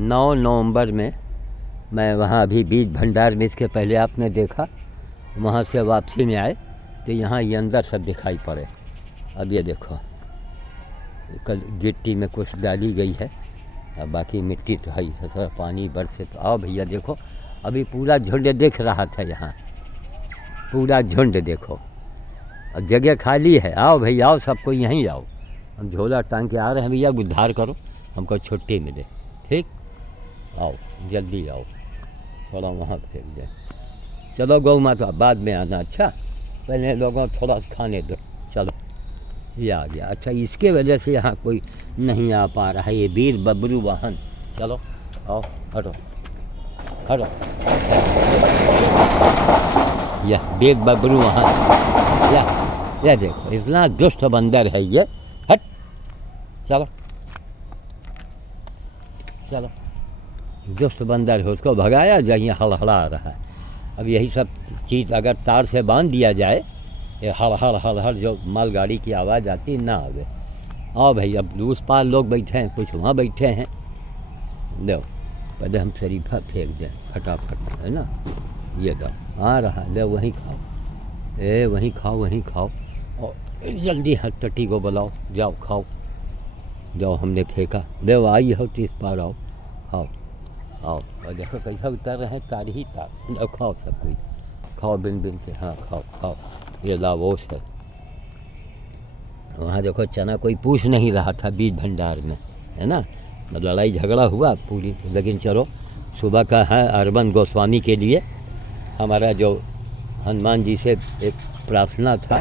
9 नवंबर में मैं वहाँ अभी बीज भंडार में, इसके पहले आपने देखा, वहाँ से वापसी में आए तो यहाँ ये अंदर सब दिखाई पड़े। अब ये देखो, कल गिट्टी में कुछ डाली गई है, अब बाकी मिट्टी तो है, थोड़ा पानी बरसे तो। आओ भैया देखो, अभी पूरा झुंड दिख रहा था यहाँ, पूरा झुंड देखो, और जगह खाली है। आओ भैया आओ, सबको यहीं आओ, हम झोला टांग के आ रहे हैं भैया, उद्धार करो, हमको छुट्टी मिले, ठीक? आओ जल्दी आओ, थोड़ा वहाँ फेंक जाए। चलो गौ माता बाद में आना, अच्छा पहले लोगों को थोड़ा खाने दो। चलो ये आ गया। अच्छा इसके वजह से यहाँ कोई नहीं आ पा रहा है, ये वीर बबरू वाहन। चलो आओ, हटो हटो, यह वीर बबरू वाहन, यह देखो, इतना दुष्ट बंदर है ये। हट, चलो चलो, दुष्ट बंदर है, उसको भगाया जाए, यहाँ हड़हड़ा रहा है। अब यही सब चीज़ अगर तार से बांध दिया जाए, ये हड़ जो मालगाड़ी की आवाज़ आती ना आवे। आओ भाई, अब उस पार लोग बैठे हैं, कुछ वहाँ बैठे हैं, दो पहले हम शरीफा फेंक दें फटाफट, है ना? ये दो आ रहा, ले वहीं खाओ, वहीं खाओ, वहीं खाओ, और जल्दी हट टट्टी को बुलाओ, जाओ खाओ, जाओ, हमने फेंका, ले आई हो तो इस पार आओ, आओ आओ, और देखो कैसा उतर रहे हैं, तार ही तार। लो खाओ, सब कुछ खाओ, बिन बिन से, हाँ खाओ खाओ, ये लावोश है। वहाँ देखो चना कोई पूछ नहीं रहा था बीज भंडार में, है ना? लड़ाई झगड़ा हुआ पूरी, लेकिन चलो सुबह का है अरविंद गोस्वामी के लिए हमारा जो हनुमान जी से एक प्रार्थना था।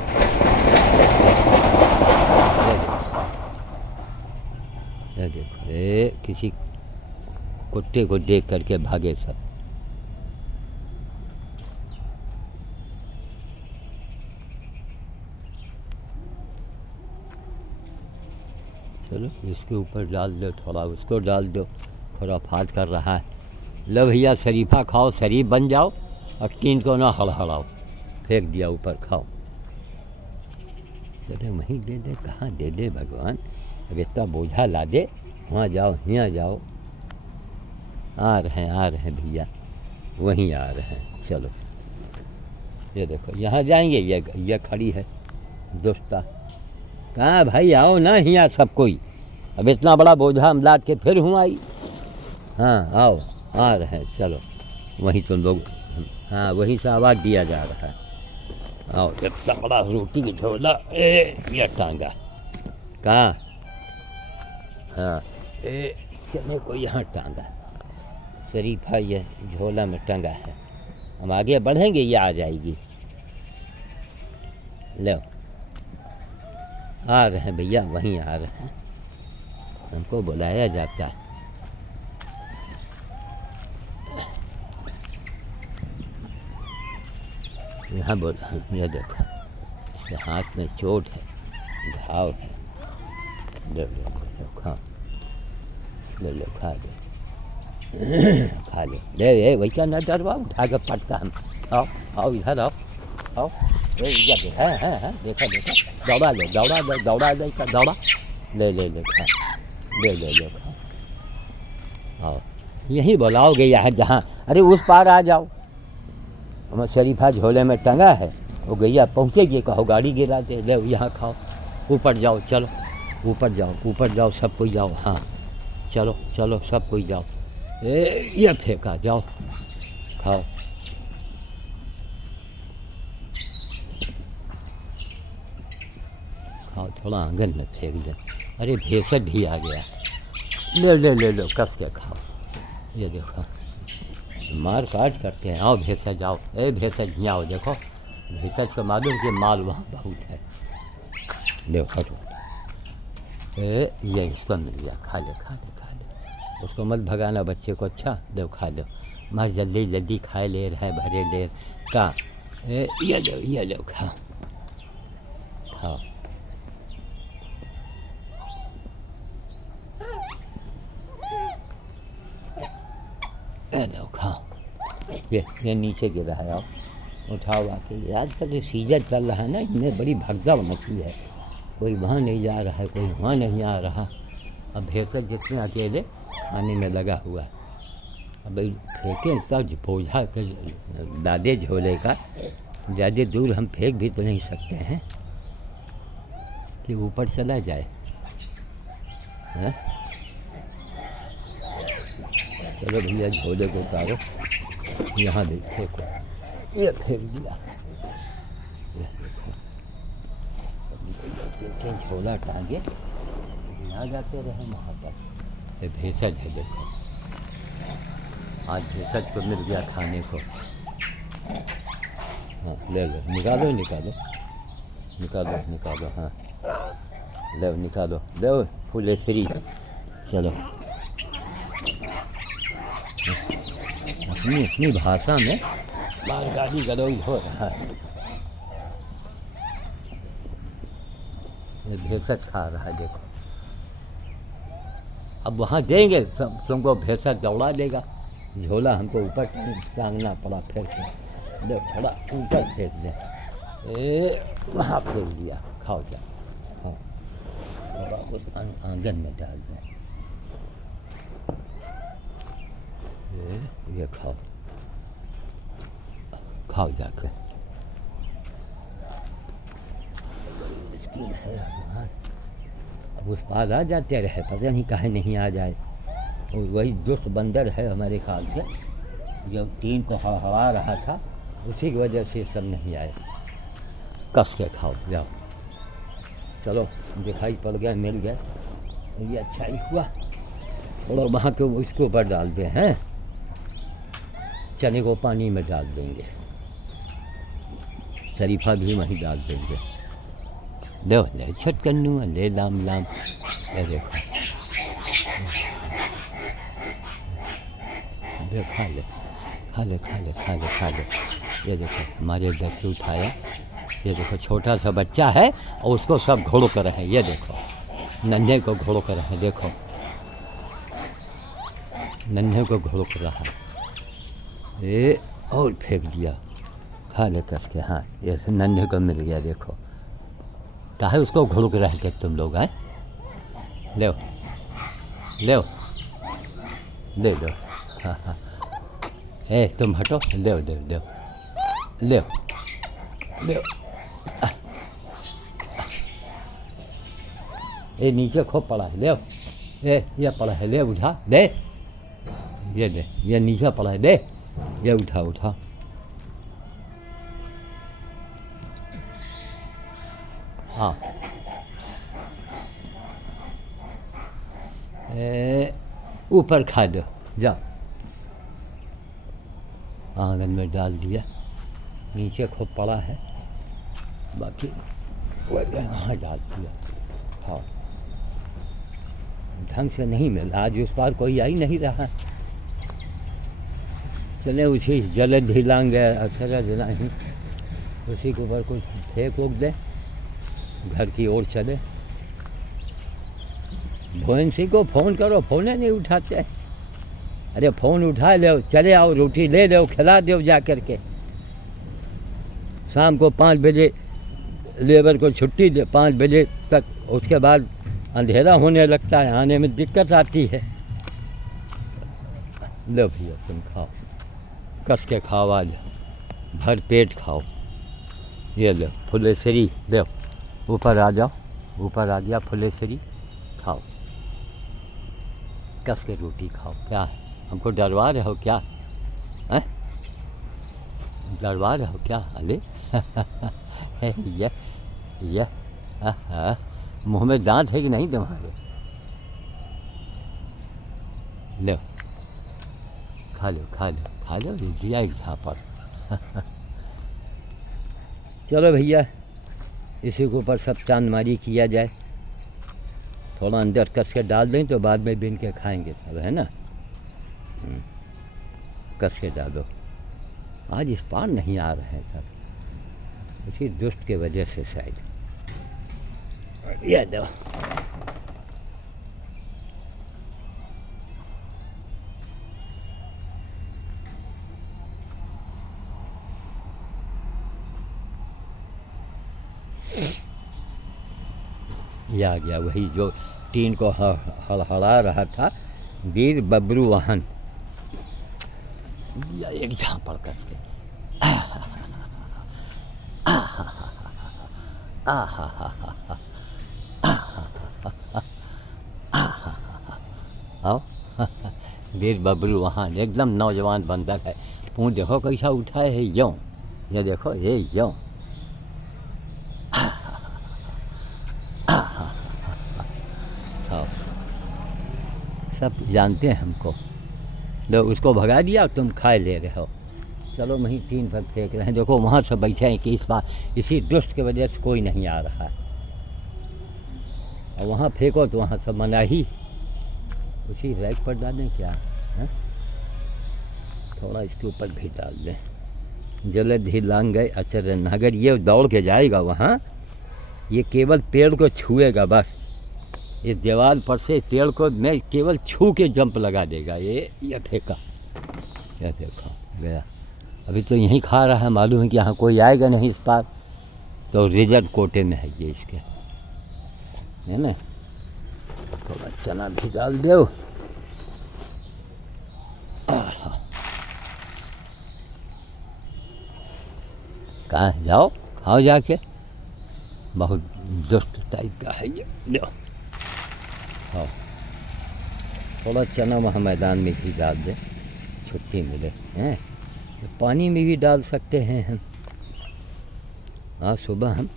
ये देखो, ये किसी कुत्ते को देख करके भागे सब। चलो इसके ऊपर डाल दो, थोड़ा उसको डाल दो, खुराफात कर रहा है। लो भैया शरीफा खाओ, शरीफ बन जाओ, और तीन को ना हड़हड़ाओ, फेंक दिया ऊपर, खाओ। चले वहीं दे दे, कहाँ दे दे भगवान, अब इसका बोझा ला दे, वहाँ जाओ, यहाँ जाओ। आ रहे हैं भैया, वहीं आ रहे हैं। चलो ये देखो, यहाँ जाएंगे, ये खड़ी है दोस्ता, कहाँ भाई आओ ना यहाँ सब कोई, अब इतना बड़ा बोझा हम लाद के फिर हूँ आई। हाँ आओ, आ रहे हैं, चलो वहीं तुम लोग, हाँ वहीं से आवाज़ दिया जा रहा है। आओ, इतना बड़ा रोटी की झोला, ये टांगा कहाँ, हाँ चने को यहाँ टांगा, शरीफा ये झोला में टंगा है। हम आगे बढ़ेंगे, ये आ जाएगी। लो आ रहे हैं भैया, वहीं आ रहे हैं, हमको बुलाया जाता है। यहाँ बोला, ये देखो, ये हाथ में चोट है, घाव है, ले लो खाओ, ले लो खा लो, खा लो, ले वैसा न डरवा, उठा के पड़ता हम। आओ आओ, इधर आओ, आओ, है देखा देखा, दौड़ा ले, दौड़ा ले, दौड़ा ले खा, ले खा, आओ यहीं बुलाओगे यहाँ जहाँ, अरे उस पार आ जाओ, हमारा शरीफा झोले में टंगा है, वो गैया पहुँचेगी, कहो गाड़ी गिरा दे, ले यहाँ खाओ, ऊपर जाओ, चलो ऊपर जाओ, सब कोई जाओ, हाँ चलो चलो सब कोई जाओ, ये फेंका, जाओ खाओ, खाओ, थोड़ा आंगन में फेंक दे। अरे भेसक भी आ गया, ले लो कस के खाओ। ये देखो मार काट करते हैं। आओ भेसक जाओ, भेसक जाओ, देखो भेसक को मालूम कि माल वहाँ बहुत है। देखो ये इसको मिल गया, खा ले, उसको मत भगाना बच्चे को, अच्छा दो खा लो, मार जल्दी खाए ले रहे भरे ले का, ये लो खाओ, लो खाओ, ये नीचे गिरा है, आओ उठाओ आके। आजकल ये सीजन चल रहा है ना, इनमें बड़ी भगदड़ मची है, कोई वहाँ नहीं जा रहा है, कोई वहाँ नहीं आ रहा। अब भेसक जितने अकेले खाने में लगा हुआ। अब फेंकें सब बोझा के दादे झोले का, ज़्यादा दूर हम फेंक भी तो नहीं सकते हैं कि ऊपर चला जाए। है? चलो भैया झोले को उतारो, यहाँ भी फेंको, ये फेंक दिया। देखें झोला टांगे आ जाते रहे वहाँ पर। ये भेसज है, देखो आज भेसज को मिल गया खाने को। हाँ ले लो, निकालो निकालो निकालो निकालो, हाँ लो निकालो, लो फुलेश्वरी। चलो अपनी अपनी भाषा में बाल गाड़ी गलौज हो रहा है। ये भेसज खा रहा है, देखो। अब वहाँ देंगे तुमको भेसज दौड़ा देगा। झोला हमको ऊपर टांगना पड़ा, फिर से दो थोड़ा ऊपर फेंक दे, वहाँ फेंक दिया। खाओ क्या, हाँ थोड़ा उस आंगन में डाल दें। ये खाओ, खाओ जाकर। मिस्कीन है भगवान, अब उस पार आ जाते रहे, पता नहीं काहे नहीं आ जाए। और वही दुष्ट बंदर है हमारे ख्याल से, जब टीन को हवा रहा था उसी की वजह से सब नहीं आए। कस के खाओ जाओ। चलो दिखाई पड़ गया, मिल गया, ये अच्छा ही हुआ। और वहाँ के इसके ऊपर डाल दें, हैं चने को पानी में डाल देंगे, शरीफा भी वहीं डाल देंगे। लो ले छटकन्नू, ले लाम लाम, ये देखो ले खा ले खा ले खा ले खा ले खा ले। ये देखो हमारे बच्चे उठाया, ये देखो छोटा सा बच्चा है और उसको सब घोड़ो कर रहे हैं। ये देखो नन्हे को घोड़ो कर रहे हैं, देखो नन्हे को घोड़ो कर रहा है। ये और फेंक दिया, खा ले कस के। हाँ ये नन्हे को मिल गया, देखो काहे उसको घोड़ो कर रहे थे तुम लोग, हैं ले ले ले लो। हाँ हाँ ए तुम हटो, ले ले ले ले ले। ये नीचे खूब पड़ा है, ले ये पड़ा है, ले उठा दे, ये दे, ये नीचे पड़ा है, दे ये उठा उठा। हाँ ऊपर खा दो, जाओ आंगन में डाल दिया, नीचे खूब पड़ा है, बाकी वहाँ डाल दिया। हाँ ढंग से नहीं मिला, आज उस पार कोई आ ही नहीं रहा। चले उसी जल ढीलांगे अक्षर दिलाएँ, उसी के ऊपर कुछ फेंक उग दे, घर की ओर चले। भोंसी को फ़ोन करो, फ़ोन नहीं उठाते। अरे फ़ोन उठा लो, चले आओ, रोटी ले लो, खिला दो जा कर के। शाम को 5 बजे लेबर को छुट्टी दे, 5 बजे तक, उसके बाद अंधेरा होने लगता है, आने में दिक्कत आती है। लो भैया तुम खाओ, कस के खाओ, आज भर पेट खाओ। ये लो फुलेश्वरी, दो ऊपर आ जाओ, ऊपर आ गया फुलेश्वरी, खाओ कस के रोटी खाओ। क्या है, हमको डरवा रहे हो क्या, हैं डरवा रहे हो क्या? अरे ये मुँह में दांत है कि नहीं तुम्हारे? लो खा लो खा लो खा लो, दिया एक झापड़। चलो भैया इसी के ऊपर सब चांदमारी किया जाए, थोड़ा अंदर कस के डाल दें तो बाद में बिन के खाएंगे सब, है ना। कस के डालो, आज इस पार नहीं आ रहे हैं सब, उसी दुष्ट के वजह से शायद। ये दो ये आ गया, वही जो टीन को हड़हड़ा रहा था वीर बबरू वाहन या एक जहाँ पढ़ करके आओ वीर बबरू वाहन एकदम नौजवान बंदर है। पूँछ देखो कैसा उठा है यों, ये देखो ये यों। सब जानते हैं हमको। तो उसको भगा दिया, तुम खाए ले रहे हो। चलो वहीं टीन पर फेंक रहे हैं। देखो वहाँ से बैठे हैं कि इस बार इसी दुष्ट की वजह से कोई नहीं आ रहा है। और वहाँ फेंको तो वहाँ सब मनाही। उसी रैक पर डालें क्या है? थोड़ा इसके ऊपर भी डाल दें। जलद ही लांग गए अचर नागर, ये दौड़ के जाएगा वहाँ, ये केवल पेड़ को छुएगा बस। इस दीवार पर से पेड़ को मैं केवल छू के जंप लगा देगा। ये फेंका, क्या देखो गया। अभी तो यहीं खा रहा है, मालूम है कि यहाँ कोई आएगा नहीं इस पार, तो रिजर्व कोटे में है ये इसके, है ना। थोड़ा चना भी डाल दो। कहाँ जाओ, खाओ जाके। बहुत दुष्ट टाइप का है ये। लो हाँ, थोड़ा चना वहाँ मैदान में भी डाल दे, छुट्टी मिले हैं। पानी में भी डाल सकते हैं हम। आज सुबह हम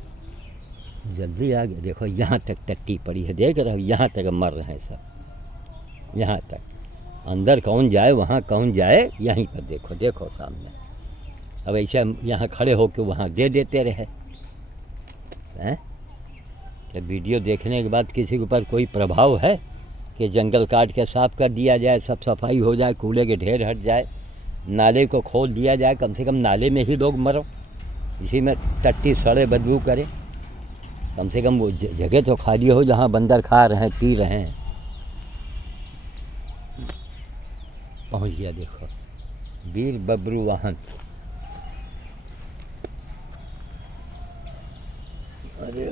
जल्दी आ गए। देखो यहाँ तक टट्टी पड़ी है, देख रहे हो, यहाँ तक मर रहे हैं सब, यहाँ तक। अंदर कौन जाए, वहाँ कौन जाए, यहीं पर देखो, देखो सामने। अब ऐसे हम यहाँ खड़े होकर वहाँ दे देते रहे हैं। तो वीडियो देखने के बाद किसी के ऊपर कोई प्रभाव है कि जंगल काट के साफ़ कर दिया जाए, सब सफाई हो जाए, कूड़े के ढेर हट जाए, नाले को खोल दिया जाए। कम से कम नाले में ही लोग मरो, इसी में टट्टी सड़े बदबू करे। कम से कम वो जगह तो खाली हो जहाँ बंदर खा रहे हैं, पी रहे हैं। पहुँच गया देखो वीर बबरू वाहन। अरे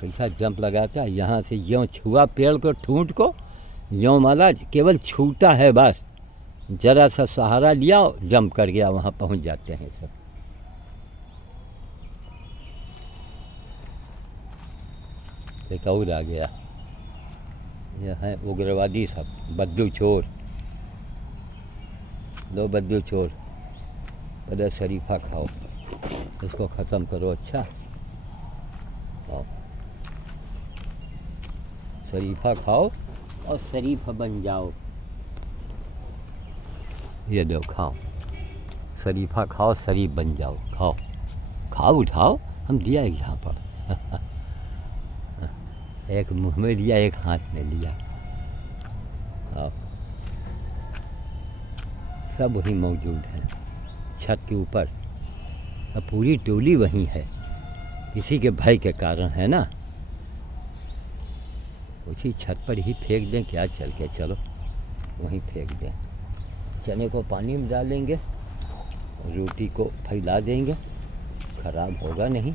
कैसा जंप लगाता है, यहाँ से यों छुआ पेड़ को, ठूंठ को यों माला, केवल छूटा है बस। जरा सा सहारा लिया, जंप कर गया, वहाँ पहुँच जाते हैं सब। एक और आ गया, यह है उग्रवादी सब, बद्दू चोर। लो बद्दू चोर, पहले शरीफा खाओ, इसको ख़त्म करो। अच्छा खाओ, शरीफा खाओ और शरीफ बन जाओ। ये दो खाओ, शरीफा खाओ, शरीफ बन जाओ। खाओ खाओ, उठाओ, हम दिया एक यहाँ पर। एक मुँह में लिया, एक हाथ में लिया। खाओ, सब वहीं मौजूद हैं छत के ऊपर। अब पूरी टोली वहीं है, इसी के भय के कारण है ना। उसी छत पर ही फेंक दें क्या, चल के चलो वहीं फेंक दें। चने को पानी में डालेंगे, रोटी को फैला देंगे, खराब होगा नहीं।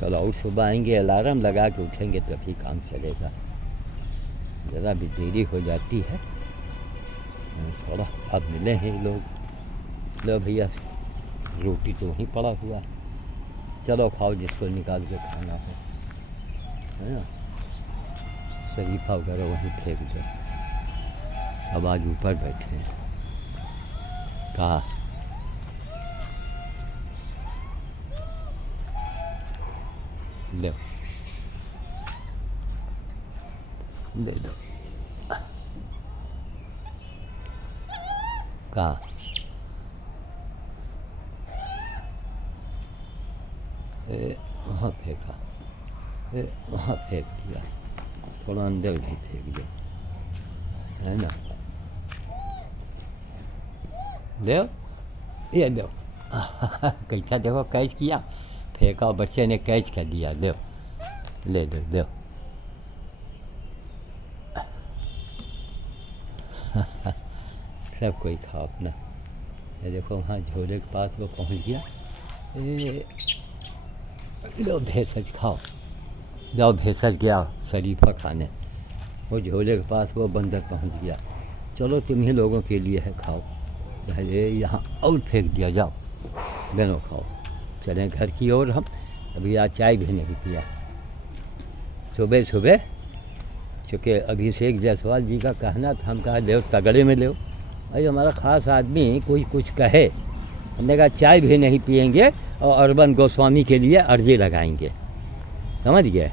कल और सुबह आएंगे, अलार्म लगा के उठेंगे तभी काम चलेगा। ज़रा भी देरी हो जाती है थोड़ा। अब मिले हैं लोग। लो भैया, रोटी तो वहीं पड़ा हुआ, चलो खाओ जिसको निकाल के खाना है ना। शरीफा वगैरह वहीं फेंक दो। अब आज ऊपर बैठे हैं। कहा ले दे दो। कहा वहाँ फेंका, वहाँ फेंक दिया, थोड़ा अंदर भी फेंक दिया, है ना। दो, ये दो। कैसा देखो कैच किया, फेंका, बच्चे ने कैच कर दिया। दो, ले दो, दो। सब कोई खाओ अपना। ये देखो वहाँ झोले के पास वो पहुँच गया। लो ढेर सच खाओ, जाओ भेसर गया शरीफा खाने, वो झोले के पास वो बंदर पहुंच गया। चलो तुम ही लोगों के लिए है, खाओ। अरे यहाँ और फेंक दिया, जाओ दोनों खाओ। चलें घर की ओर हम, अभी आज चाय भी नहीं पिया। सुबह सुबह चूँकि अभिषेक जायसवाल जी का कहना था, हम कहा ले तगड़े में ले। भाई हमारा ख़ास आदमी कोई कुछ कहे, हमने कहा चाय भी नहीं पियेंगे और अरविंद गोस्वामी के लिए अर्जी लगाएंगे, समझ गए।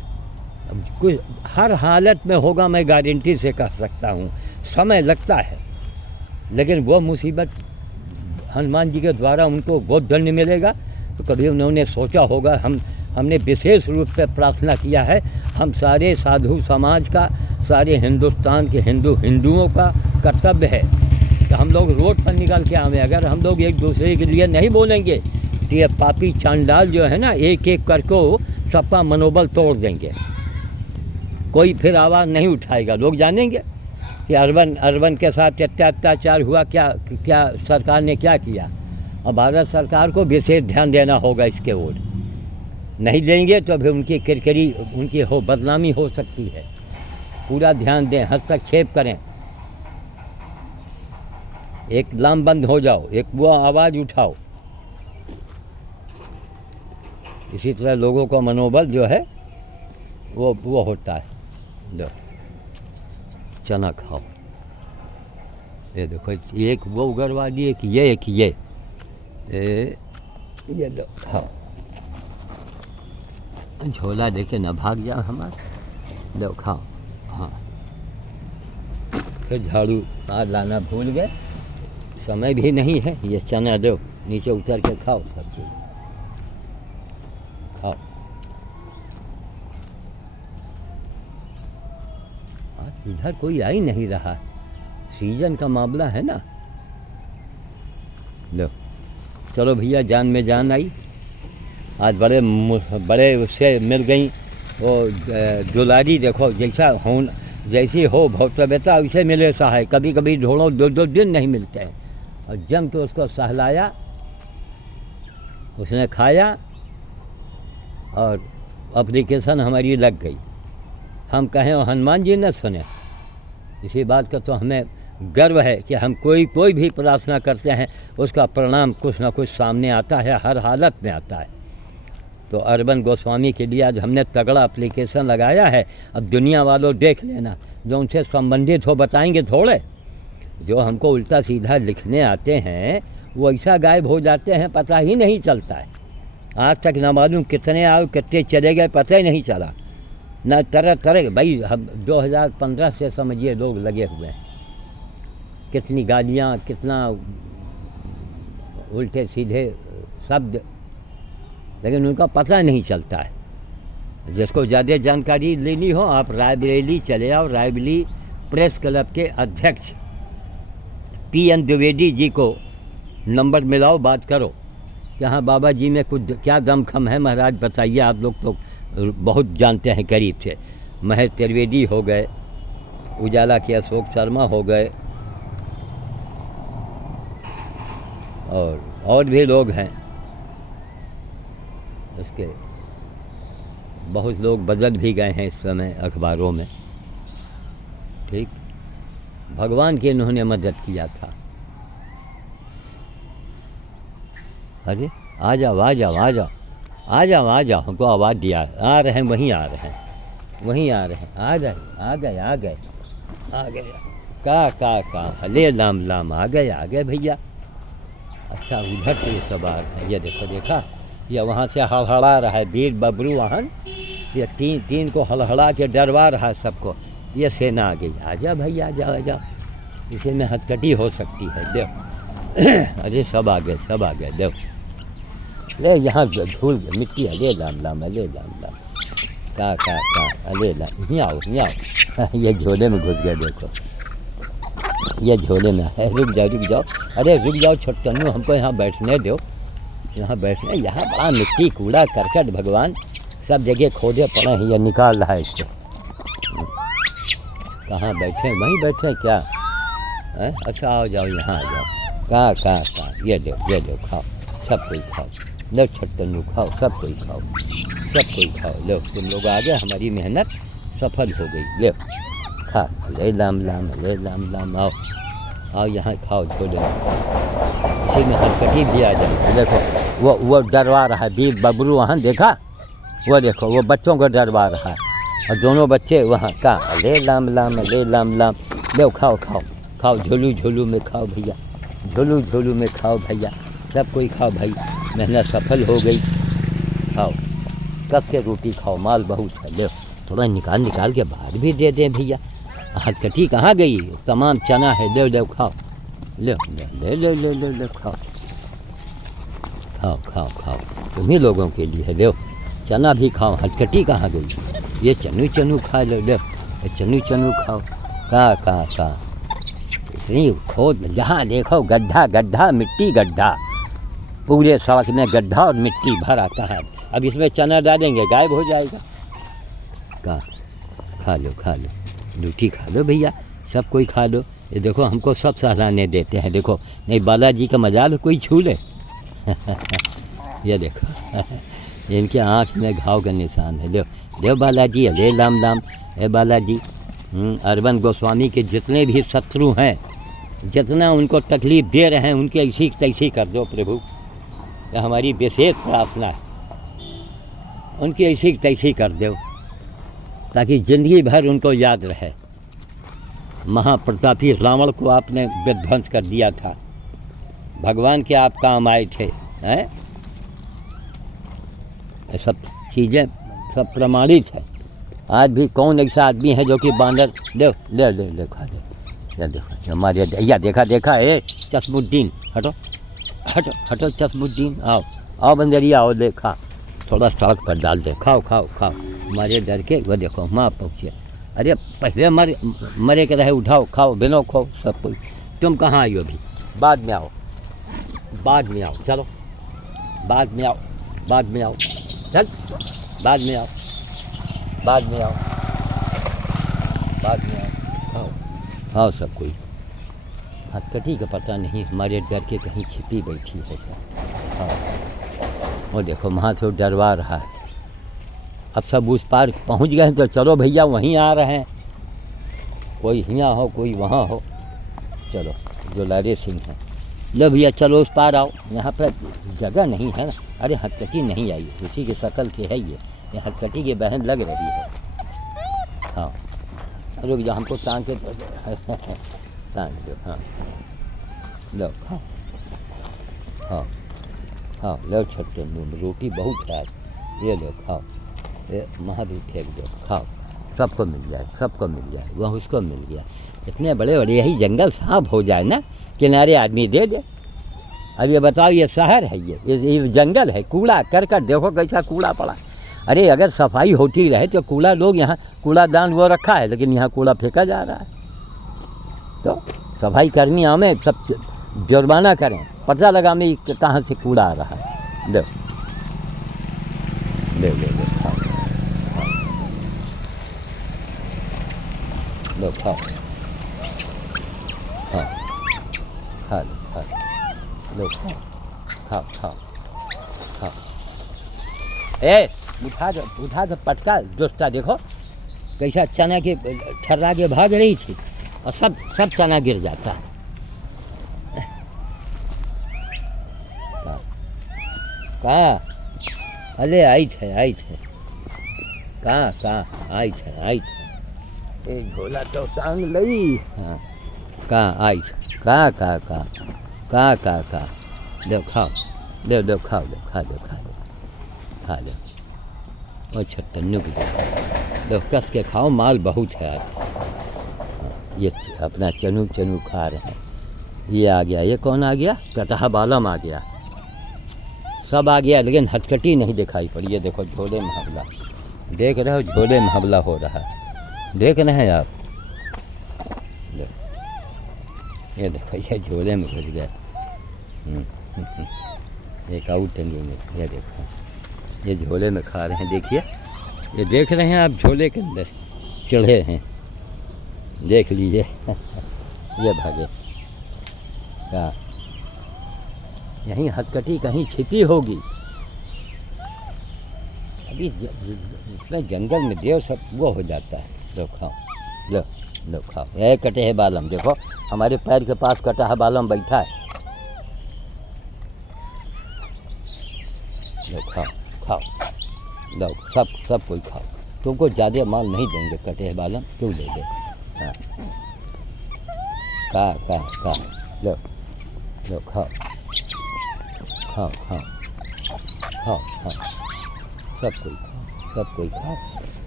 अब कुछ हर हालत में होगा, मैं गारंटी से कह सकता हूँ। समय लगता है, लेकिन वो मुसीबत हनुमान जी के द्वारा उनको बहुत दंड मिलेगा। तो कभी उन्होंने सोचा होगा, हमने विशेष रूप से प्रार्थना किया है, हम सारे साधु समाज का, सारे हिंदुस्तान के हिंदुओं का कर्तव्य है कि हम लोग रोड पर निकल के आवें। अगर हम लोग एक दूसरे के लिए नहीं बोलेंगे तो ये पापी चांडाल जो है ना, एक एक करके सबका मनोबल तोड़ देंगे। कोई फिर आवाज़ नहीं उठाएगा, लोग जानेंगे कि अरविंद के साथ अत्याचार हुआ, क्या सरकार ने क्या किया। और भारत सरकार को विशेष ध्यान देना होगा इसके ओर। नहीं देंगे तो फिर उनकी किरकिरी, उनकी बदनामी हो सकती है। पूरा ध्यान दें, हस्तक्षेप करें, एक लामबंद हो जाओ, एक वो आवाज़ उठाओ। इसी तरह लोगों का मनोबल जो है वो होता है। लो चना खाओ, ये देखो, एक वो उग्रवादी, एक ये लो खाओ। झोला देखे न भाग जाओ हमारा, लो खाओ। हाँ, फिर झाड़ू आज लाना भूल गए, समय भी नहीं है। ये चना दो, नीचे उतर के खाओ, सब चीज़ खाओ। इधर कोई आ ही नहीं रहा, सीजन का मामला है ना। लो चलो भैया, जान में जान आई। आज बड़े उससे मिल गई वो दुलारी। देखो जैसी हो भौतव्यता वैसे मिले सहाय। कभी कभी ढूंढो, 2 दिन नहीं मिलते हैं। और जम के उसको सहलाया, उसने खाया और एप्लीकेशन हमारी लग गई। हम कहें और हनुमान जी न सुने, इसी बात का तो हमें गर्व है कि हम कोई भी प्रार्थना करते हैं, उसका परिणाम कुछ ना कुछ सामने आता है, हर हालत में आता है। तो अरविंद गोस्वामी के लिए आज हमने तगड़ा एप्लीकेशन लगाया है। अब दुनिया वालों देख लेना, जो उनसे संबंधित हो बताएंगे थोड़े। जो हमको उल्टा सीधा लिखने आते हैं वो ऐसा गायब हो जाते हैं, पता ही नहीं चलता है। आज तक ना मालूम कितने आए, कितने चले गए, पता ही नहीं चला। न तरह भाई, हम 2015 से समझिए लोग लगे हुए हैं। कितनी गालियाँ, कितना उल्टे सीधे शब्द, लेकिन उनका पता नहीं चलता है। जिसको ज़्यादा जानकारी लेनी हो, आप रायबरेली चले आओ। रायबरेली प्रेस क्लब के अध्यक्ष PN द्विवेदी जी को नंबर मिलाओ, बात करो कि हाँ बाबा जी में कुछ क्या दमखम है महाराज, बताइए। आप लोग तो बहुत जानते हैं करीब से। महेश त्रिवेदी हो गए, उजाला के अशोक शर्मा हो गए, और भी लोग हैं। उसके बहुत लोग बदल भी गए हैं इस समय अखबारों में। ठीक, भगवान की इन्होंने मदद किया था। अरे आ जाओ आ जाओ आ जाओ आ जाओ आ जाओ, हमको आवाज़ दिया, आ रहे हैं, वहीं आ रहे हैं, वहीं आ रहे हैं, आ गए आ गए आ गए आ गए। का हले लाम लाम, आ गए भैया। अच्छा, उधर से ये सब आ रहे हैं, ये देखो, देखा, ये वहाँ से हड़हड़ा रहा है वीर बबरू वाहन। ये तीन को हड़हड़ा के डरवा रहा है सबको। ये सेना आ गई। आजा भैया, आ जा, इसी में हथकटी हो सकती है। देखो अरे सब आ गए, देखो ले, यहाँ धूल मिट्टी है, ले लाम लाम, ले लाम लाम, का अले लाम, यहाँ आओ ये झोले में घुस गए, देखो ये झोले में है। रुक जाओ, अरे रुक जाओ छोटकन्नू, हमको यहाँ बैठने दो, यहाँ बैठने। यहाँ बड़ा मिट्टी कूड़ा करकट भगवान सब जगह खोदे पड़े हैं, ये निकाल रहा है इसको। कहाँ बैठे, वहीं बैठे क्या है? अच्छा आओ जाओ, यहाँ आ जाओ। का ये लो खाओ, सब कोई खाओ, लो छोटकन्नू खाओ, सब कोई खाओ, सब कोई खाओ। लो तुम लोग आ गए, हमारी मेहनत सफल हो गई। लो खा, ले लाम लाम, ले लाम लाम, आओ आओ यहाँ खाओ झोले में। इसी में हरकटी भी आ जाए। देखो वो डरवा रहा है बीर बबरू, वहाँ देखा, वो देखो वो बच्चों को डरवा रहा है, और दोनों बच्चे वहाँ का ले लाम लाम, ले लाम लाम। लो खाओ खाओ खाओ, झोलू झोलू में खाओ भैया, झोलू झोलू में खाओ भैया, सब कोई खाओ भाई, मेहनत सफल हो गई। खाओ कस के रोटी खाओ, माल बहुत है। लो थोड़ा निकाल निकाल के बाहर भी दे दें भैया। हरकटी कहाँ गई, तमाम चना है, ले लो खाओ, ले ले ले ले ले ले खाओ खाओ खाओ खाओ, तुम्हीं लोगों के लिए है। लो चना भी खाओ, हरकटी कहाँ गई, ये चनू चनू खा लो। लो चनू चनू खाओ। का इतनी खोद, जहाँ देखो गड्ढा गड्ढा, मिट्टी गड्ढा, पूरे सड़क में गड्ढा और मिट्टी भर आता है। अब इसमें चना डालेंगे गायब हो जाएगा। का खा लो रोटी खा लो भैया, सब कोई खा लो। ये देखो हमको सब सराहने देते हैं, देखो नहीं बालाजी का मजाल कोई छू ले। ये देखो इनके आँख में घाव का निशान है। ले बालाजी, ले लाम लाम, ए बालाजी। अरविंद गोस्वामी के जितने भी शत्रु हैं, जितना उनको तकलीफ़ दे रहे हैं, उनके ऐसी तैसी कर दो प्रभु, यह हमारी विशेष प्रार्थना है। उनकी ऐसी तैसी कर दो ताकि ज़िंदगी भर उनको याद रहे। महाप्रतापी रावण को आपने विध्वंस कर दिया था, भगवान के आप काम आए थे, हैं? ये सब चीज़ें सब प्रमाणित है। आज भी कौन ऐसा आदमी है जो कि बांदर ले ले ले ले खा ले। ये देखो हमारे या देखा है चश्मुद्दीन, हटो हटो हटो चश्मुद्दीन, आओ आओ बंदरिया, आओ ले खा, थोड़ा सड़क पर डाल दे, खाओ खाओ खाओ। हमारे डर के वो देखो माँ पहुँचे, अरे पहले मरे के रहे, उठाओ खाओ, बिनो खाओ सब कोई। तुम कहाँ आई हो अभी, बाद में आओ, बाद में आओ, चलो बाद में आओ, बाद में आओ, चल बाद में आओ, बाद में आओ, बाद में आओ, खाओ खाओ सब कोई। हथकटी का पता नहीं हमारे डर के कहीं छिपी बैठी है क्या। हाँ वो देखो वहाँ से डरवा रहा है। अब सब उस पार पहुँच गए तो चलो भैया वहीं आ रहे हैं, कोई यहाँ हो कोई वहाँ हो, चलो जो लारे सिंह हैं, लो भैया चलो उस पार आओ, यहाँ पर जगह नहीं है ना। अरे हथकटी नहीं आई, उसी के शकल से है ये हथकटी की बहन लग रही है। हाँ रुक जाओ, हमको टांग के टांग दो। हाँ लो खाओ हाँ हाँ, लो छट्टे मुँह, रोटी बहुत है, ये लो खाओ, ये महादेव फेंक दो, खाओ, सबको मिल जाए, सबको मिल जाए, वह उसको मिल गया। इतने बड़े बड़े यही जंगल साफ हो जाए ना, किनारे आदमी दे दे। अब ये बताओ ये शहर है, ये जंगल है, कूड़ा करकट देखो कैसा कूड़ा पड़ा। अरे अगर सफाई होती रहे तो कूड़ा, लोग यहाँ कूड़ादान वो रखा है, लेकिन यहाँ कूड़ा फेंका जा रहा है। तो सफाई करनी हमें, सब जुर्माना करें, पता लगा हमें कहाँ से कूड़ा आ रहा है। लो ले ले ले खाओ, लो खाओ, हाँ खा लो खा लो, खाओ खाओ खाओ खाओ। ए उठा दो पटका, दोस्ता देखो कैसा चना के ठर्रा के भाग रही थी, और सब चना गिर जाता है। कहाँ अरे आई थे कहाँ आई थे ए झोला तो टांग लई। हाँ कहाँ आई थे, कहाँ लो खाओ, लो खाओ, लो खा लो और छट्टन्नू की लो कस के खाओ, माल बहुत है आज। ये अपना चनू खा रहे हैं। ये आ गया, ये कौन आ गया, कटहा बालम आ गया, सब आ गया, लेकिन हथकटी नहीं दिखाई पड़ी। ये देखो झोले में हमला, देख रहे हो, झोले में हमला हो रहा है, देख रहे हैं आप। ये देखो ये झोले में घुस गया, एक आउट टंगेंगे। ये देखो ये झोले में खा रहे हैं, देखिए ये देख रहे हैं आप, झोले के अंदर चढ़े हैं, देख लीजिए। ये भागे क्या, यहीं हथकटी कहीं छिपी होगी। अभी इसमें जंगल में देव सब वो हो जाता है। लो खाओ, लो लो खाओ। ये कटे है बालम, देखो हमारे पैर के पास कटा है बालम बैठा है। लो खाओ खाओ, लो सब कोई खाओ। तुमको ज़्यादा माल नहीं देंगे, कटे है बालम तू ले ले। हाँ का लो लो खाओ खाओ खाओ खाओ खाओ, सब कोई खाओ।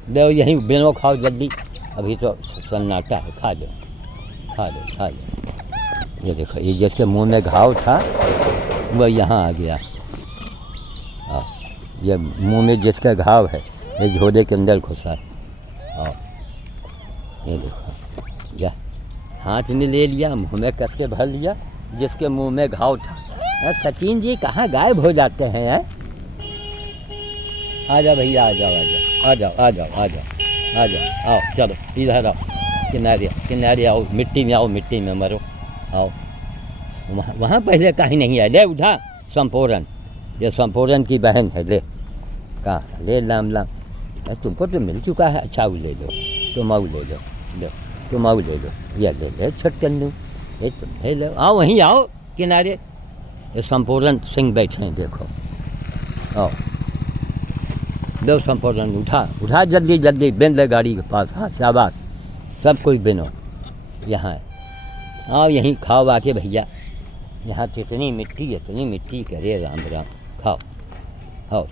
लो यहीं बेनो खाओ जल्दी, अभी तो सन्नाटा है। खा लो। ये देखो, ये जिसके मुंह में घाव था वो यहाँ आ गया। हाँ, ये मुंह में जिसका घाव है ये झोले के अंदर घुसा है। हाँ, ये देखो, या हाथ में ले लिया, मुंह में कस के भर लिया जिसके मुंह में घाव था। सचिन जी कहाँ गायब हो जाते हैं यार? आ जाओ भैया, आ जाओ, आओ चलो इधर आओ, किनारे आओ, मिट्टी में मरो, आओ। वहाँ पहले कहीं नहीं है। ले उठा संपूर्ण, ये संपूर्ण की बहन है। ले कहाँ ले लाम तुमको तो मिल चुका है। अच्छा वो ले लो, तुम आओ ले लो, ये ले छटकन ये तुम ले लो। आओ वहीं आओ किनारे, ये संपूर्ण सिंह बैठे हैं देखो। आओ दो संपूर्ण, उठा जल्दी बेन ले गाड़ी के पास। हाँ शाबाश, सब कोई बेनो यहाँ। आओ यहीं खाओ आके भैया, यहाँ इतनी मिट्टी करे राम खाओ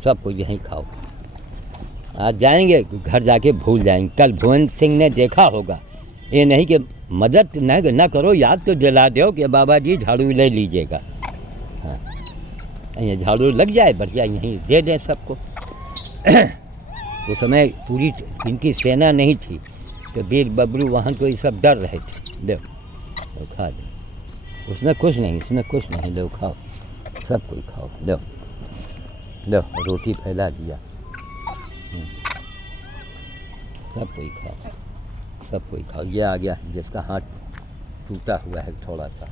सब कोई यहीं खाओ। आज जाएंगे घर जाके भूल जाएंगे। कल भुवन सिंह ने देखा होगा, ये नहीं कि मदद न करो, याद तो दिला दो कि बाबा जी झाड़ू ले लीजिएगा। हाँ ये झाड़ू लग जाए बढ़िया, यहीं दे दें सबको। उस समय पूरी इनकी सेना नहीं थी तो वीर बबरू वहाँ तो ये सब डर रहे थे। लो खा दो, उसमें कुछ नहीं। लो खाओ, सब कोई खाओ। लो रोटी फैला दिया, सब कोई खाओ। ये आ गया जिसका हाथ टूटा हुआ है थोड़ा सा।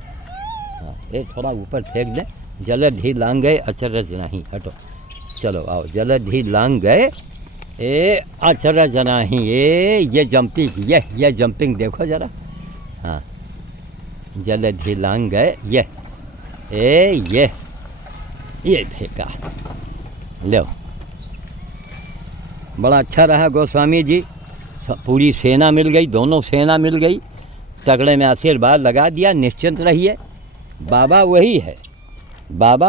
हाँ ये थोड़ा ऊपर फेंक दे। जलधि लांग गए अचरज नहीं, हटो चलो आओ। जलधि लांग गए ए अचरज नहीं। ये जंपिंग, ये जंपिंग देखो ज़रा। हाँ जलधि लांग गए ये फेंका। लो बड़ा अच्छा रहा गोस्वामी जी, पूरी सेना मिल गई, दोनों सेना मिल गई। तगड़े में आशीर्वाद लगा दिया, निश्चिंत रहिए। बाबा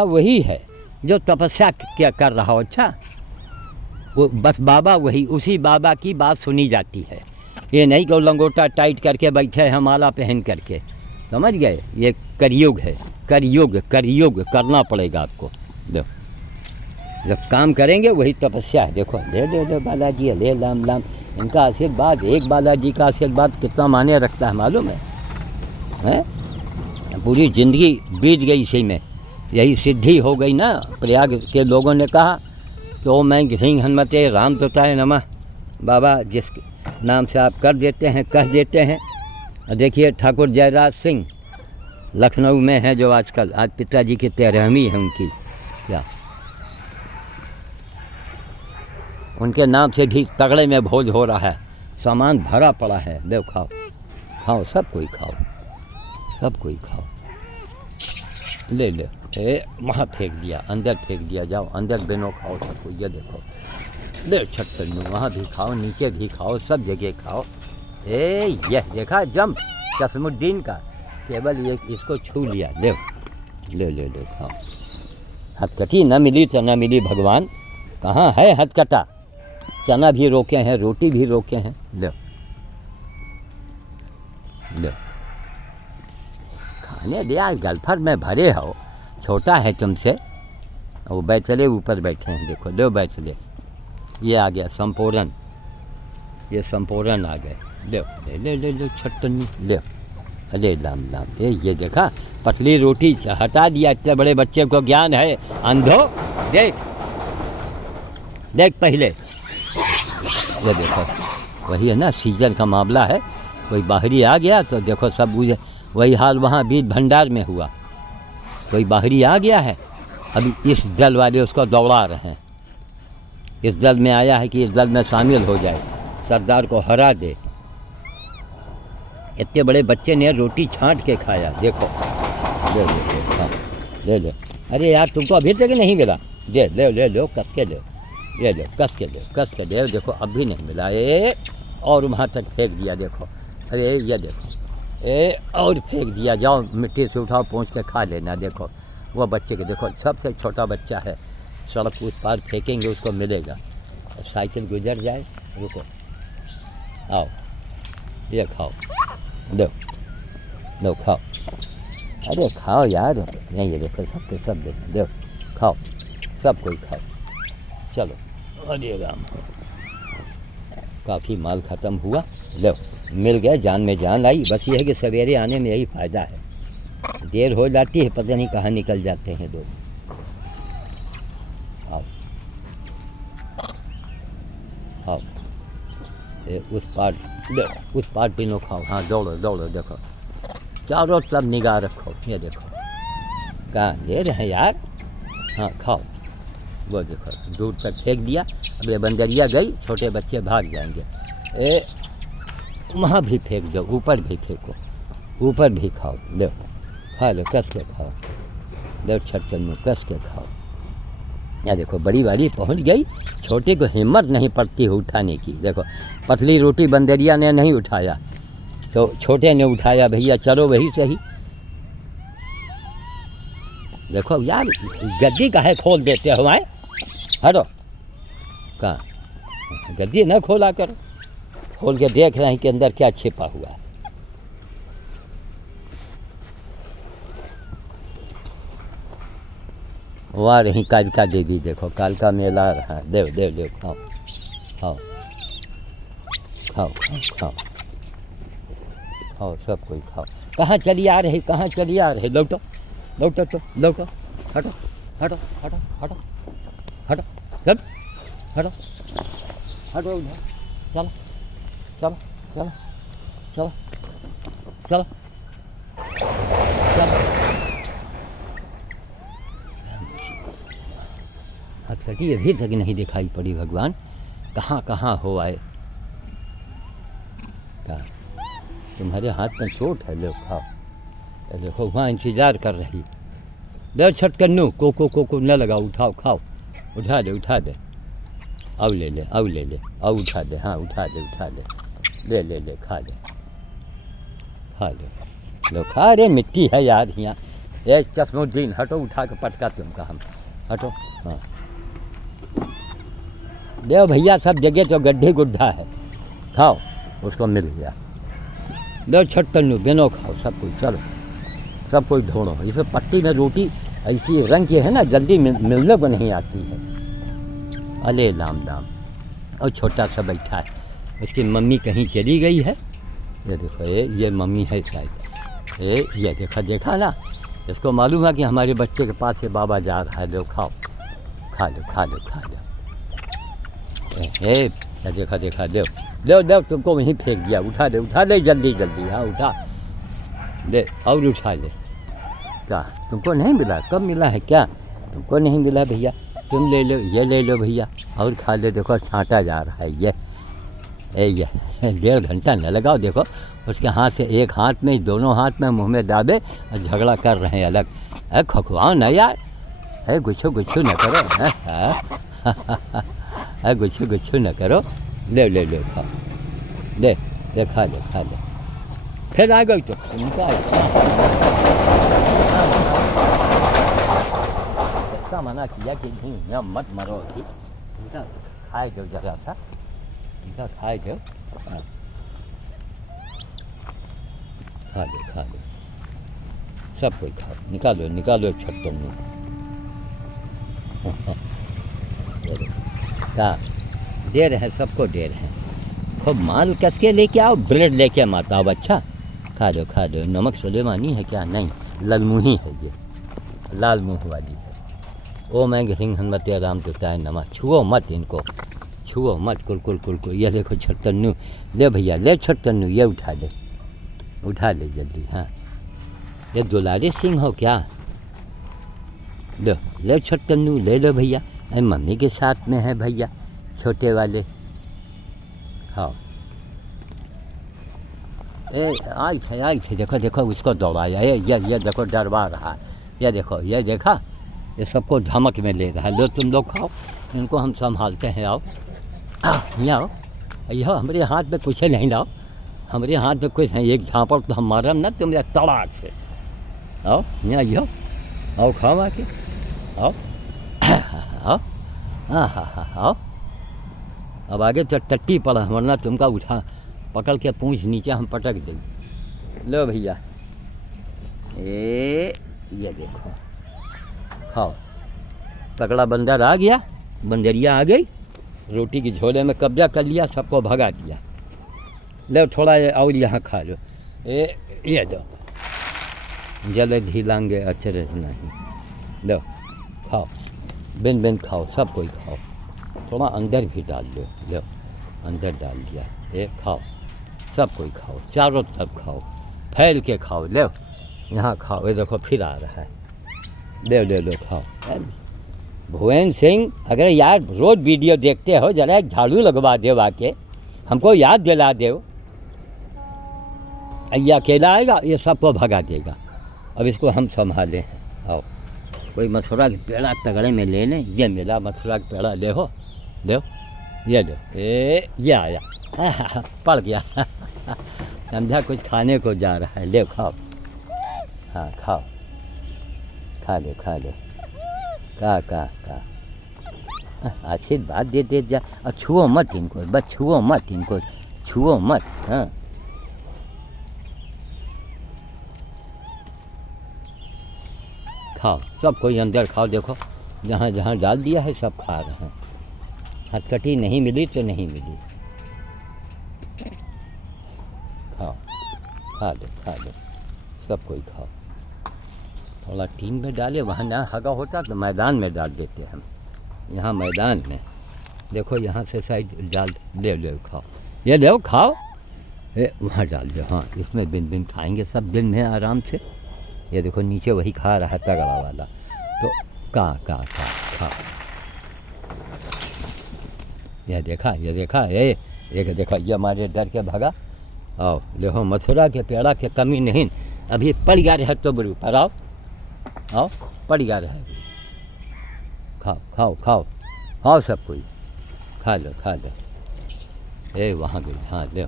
वही है जो तपस्या क्या कर रहा हो। अच्छा वो बस बाबा वही, उसी बाबा की बात सुनी जाती है। ये नहीं कि लंगोटा टाइट करके बैठे हैं माला पहन करके, समझ गए? ये करियुग है, करियुग करना पड़ेगा आपको। देखो जब काम करेंगे वही तपस्या है। देखो ले बालाजी, ले लाम इनका आशीर्वाद, एक बालाजी का आशीर्वाद कितना माने रखता है मालूम है? पूरी ज़िंदगी बीत गई इसी में, यही सिद्धि हो गई ना। प्रयाग के लोगों ने कहा कि ओ मैं घृंग हनुमते राम तोताय नमः। बाबा जिस नाम से आप कह देते हैं। देखिए ठाकुर जयराज सिंह लखनऊ में हैं जो आजकल, आज पिताजी की 13वीं है उनकी, क्या उनके नाम से भी तगड़े में भोज हो रहा है, सामान भरा पड़ा है। देव खाओ, सब कोई खाओ। ले वहाँ फेंक दिया, अंदर फेंक दिया। जाओ अंदर बेनो खाओ सब कोई। ये देखो ले छटकन, वहाँ भी खाओ, नीचे भी खाओ, सब जगह खाओ। यह देखा जम कसमुद्दीन का, केवल ये इसको छू लिया। ले खाओ। हथकटी न मिली तो न मिली भगवान, कहाँ है हथकटा? चना भी रोके हैं, रोटी भी रोके हैं। लो खाने दिया, गलफर में भरे हो, छोटा है तुमसे। वो बैठले ऊपर बैठे हैं, देखो लो बैठले। ये आ गया संपूर्ण, ये संपूर्ण आ गए। ले छटनी ले, अरे लाम ये देखा पतली रोटी हटा दिया। इतने बड़े बच्चे को ज्ञान है। अंधो देख पहले, ये देखो वही है ना, सीजन का मामला है। कोई बाहरी आ गया तो देखो सब वही हाल वहाँ बीज भंडार में हुआ। कोई बाहरी आ गया है, अभी इस दल वाले उसको दौड़ा रहे हैं। इस दल में आया है कि इस दल में शामिल हो जाए, सरदार को हरा दे। इतने बड़े बच्चे ने रोटी छांट के खाया, देखो। ले ले हाँ ले ले। अरे यार तुमको अभी तक नहीं मिला, ले ले ले लो, कस के लो, ये लो, कस के लो, कस के लो। देखो अब भी नहीं मिला, और वहाँ तक फेंक दिया, देखो। अरे ये देखो, और फेंक दिया। जाओ मिट्टी से उठाओ, पहुँच के खा लेना। देखो वो बच्चे के, देखो सबसे छोटा बच्चा है, सड़क उस पार फेंकेंगे उसको मिलेगा। साइकिल गुजर जाए, रुको, आओ ये खाओ, दो दो खाओ। अरे खाओ यार, नहीं ये देखो सबके सब देखो, दो खाओ, सब कोई खाओ। चलो, अरे राम, काफ़ी माल ख़त्म हुआ। लो मिल गया, जान में जान आई। बस ये है कि सवेरे आने में यही फ़ायदा है, देर हो जाती है, पता नहीं कहाँ निकल जाते हैं लोग। आओ आओ, उस पार, उस पार पिनो खाओ। हाँ दौड़ो दौड़ो, देखो चारों तरफ निगाह रखो। ये देखो कहाँ ले रहे हैं यार। हाँ खाओ, वो देखो दूर तक फेंक दिया। अब ये बंदरिया गई, छोटे बच्चे भाग जाएंगे। वहाँ भी फेंक दो, ऊपर भी फेंको, ऊपर भी खाओ। लो खा लो, कस के खाओ, लो छटकन में कस के खाओ। या देखो बड़ी वाली पहुंच गई, छोटे को हिम्मत नहीं पड़ती है उठाने की। देखो पतली रोटी बंदरिया ने नहीं उठाया, तो छोटे ने उठाया। भैया चलो वही सही। देखो यार, गद्दी काहे खोल देते हो? आए हटो, कहाँ गद्दी न खोला करो, खोल के देख रहे हैं कि अंदर क्या छिपा हुआ है। वहाँ रही कालिका देवी, देखो कालिका मेला रहा है। देव देव देव, खाओ खाओ खाओ खाओ खाओ, सब कोई खाओ। कहाँ चली आ रही, कहाँ चली आ रही? लौटो लौटो, तो लौटो, हटो हटो हटो हटो हटो, सब हटो हटो उधर। चलो चलो चलो चलो चलो चलो। हथकड़ी अभी तक नहीं दिखाई पड़ी। भगवान कहाँ कहाँ हो आए? कहाँ? तुम्हारे हाथ में चोट है, लो खाओ। देखो वहाँ इंतजार कर रही। दे छटकन्नू, को न लगाओ, उठाओ खाओ, उठा दे उठा दे। अब ले ले, अब ले ले, अब उठा दे। हाँ उठा दे उठा दे, ले ले ले, खा ले खा ले, लो खा। रे मिट्टी है यार यहाँ। ये चश्मुद्दीन हटो, उठा के पटका तुमका हम, हटो। हाँ देव भैया, सब जगह तो गड्ढे गुड्ढा है, खाओ, उसको मिल गया। दो छटकन्नू बेनो खाओ, सब कुछ। चलो सब कोई ढूंढो। इसे पट्टी में रोटी ऐसी रंग की है ना, जल्दी मिलने को नहीं आती है। अले लाम दाम। और छोटा सा बैठा है, उसकी मम्मी कहीं चली गई है। ये देखो, ये मम्मी है शायद। ये देखा ना, इसको मालूम है कि हमारे बच्चे के पास से बाबा जा रहा है। लो खाओ, खा लो खा लो खा लो। देखा दो दो दो, तुमको वहीं फेंक दिया। उठा दे जल्दी जल्दी। हाँ उठा ले, और उठा ले। क्या तुमको नहीं मिला? कब मिला है क्या? तुमको नहीं मिला भैया, तुम ले लो, ये ले लो भैया, और खा ले। देखो छांटा जा रहा है ये 1.5 घंटा न लगाओ। देखो उसके हाथ से, एक हाथ में, दोनों हाथ में मुंह में डाले और झगड़ा कर रहे हैं अलग। अरे खखवाओ ना यार, अरे गुच्छू न करो। अरे गुच्छू न करो। ले ले ले खाओ, ले ले खा ले खा ले। फिर आ गई तो ऐसा मना किया कि नहीं यहाँ मत मरो। अभी इनका खाए दो जरा सा, इनका खाए दो। हाँ खा लो सब कोई खाओ। निकालो छट्टन में। क्या दे रहे हैं? सबको दे रहे हैं। खूब माल कस के लेके आओ, ब्रेड लेके मत आओ। अच्छा खा दो। नमक सुलेमानी है क्या? नहीं, ललमुही है ये, लाल मुँह वाली है। ओ मैं घिंग हनमते राम देता है नमा। छुओ मत इनको, छुओ मत। कुल। ये देखो छटकन्नू, ले भैया ले छटकन्नू, ये उठा ले जल्दी। हाँ ये दुलारी सिंह हो क्या? ले छटकन्नू, ले लो भैया। अरे मम्मी के साथ में है भैया, छोटे वाले खाओ। आई थे देखो देखो उसको दौड़ाया, ये देखो डरवा रहा है, ये देखो, ये देखा, ये सबको धमक में ले रहा है। लो तुम लोग खाओ, इनको हम संभालते हैं। आओ यहाँ आओ, यह हमारे हाथ में कुछ नहीं लाओ, हमारे हाथ में कुछ नहीं, एक झापड़ तो हम मारम ना तुम्हारे तड़ाक से। आओ यहाँ यो, आओ खाओ आके, आओ आओ, हाँ आओ। अब आगे तो टट्टी पड़ा, वरना तुमका उठा पकड़ के पूंछ नीचे हम पटक देंगे। लो भैया, ये देखो खाओ। तगड़ा बंदर आ गया, बंदरिया आ गई, रोटी की झोले में कब्जा कर लिया, सबको भगा दिया। लो थोड़ा और यहाँ खा लो। ये दो, जल्द ही लाएंगे अचरज नहीं। लो खाओ, बिन बिन खाओ, सब कोई खाओ। थोड़ा अंदर भी डाल लो, लो अंदर डाल दिया। ये खाओ, सब कोई खाओ, चारों तरफ खाओ, फैल के खाओ। लो यहाँ खाओ, ये देखो फिर आ रहा है। ले खाओ। भुवन सिंह, अगर यार रोज़ वीडियो देखते हो, जरा एक झाड़ू लगवा दे, आके हमको याद दिला दे। ये अकेला आएगा, ये सबको भगा देगा। अब इसको हम संभालें। आओ, कोई मथुरा का पेड़ा तगड़े में ले लें। ये मिला मथुरा का पेड़ा, ले हो, ले ये लो। ये आया, पड़ गया, समझा कुछ खाने को जा रहा है। ले खाओ, हाँ खाओ, खा लो का आशीर्वाद दे जा। और छुओ मत इनको, बस छुओ मत इनको, छुओ मत। हाँ खाओ, सब कोई अंदर खाओ। देखो जहाँ जहाँ डाल दिया है सब खा रहे हैं। हथकटी नहीं मिली तो नहीं मिली। खाओ, खा लो, सब कोई खाओ। थोड़ा टीन में डाले, वहाँ ना हगा होता तो मैदान में डाल देते हम। यहाँ मैदान में देखो, यहाँ से साइड डाल, ले खाओ, ये ले खाओ। वहाँ डाल दो। हाँ, इसमें बिन बिन खाएंगे सब दिन में आराम से। ये देखो नीचे वही खा रहा है तगड़ा वाला, तो का खाओ। ये देखा, ये देखो, ये हमारे डर के भगा। आओ देखो, मथुरा के पेड़ा के कमी नहीं, अभी पड़ गया रहे तो बरू पर। आओ पड़ गया रहे। खाओ सब कोई, खा लो। वहाँ गई, हाँ ले।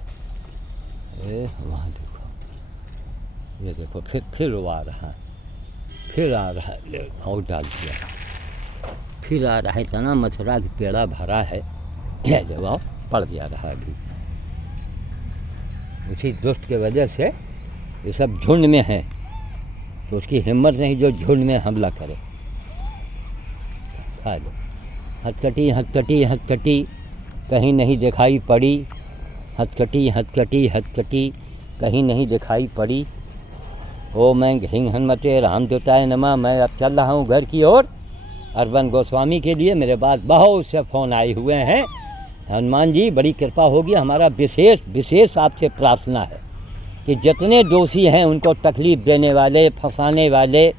वहाँ देखो, ये देखो फिर वो आ रहा है, ले और डाल दिया। फिर आ रहा है, इतना मथुरा का पेड़ा भरा है। ये जवाब पड़ गया रहा अभी। उसी दोस्त के वजह से ये सब झुंड में है, तो उसकी हिम्मत नहीं जो झुंड में हमला करे। खा लो। हथकटी कहीं नहीं दिखाई पड़ी। हथकटी कहीं नहीं दिखाई पड़ी। ओ मैं घिंग हनुमते राम देवताय नमः। मैं अब चल रहा हूँ घर की ओर। अरविंद गोस्वामी के लिए मेरे पास बहुत से फ़ोन आए हुए हैं। हनुमान जी बड़ी कृपा होगी। हमारा विशेष आपसे प्रार्थना है कि जितने दोषी हैं उनको तकलीफ़ देने वाले, फंसाने वाले,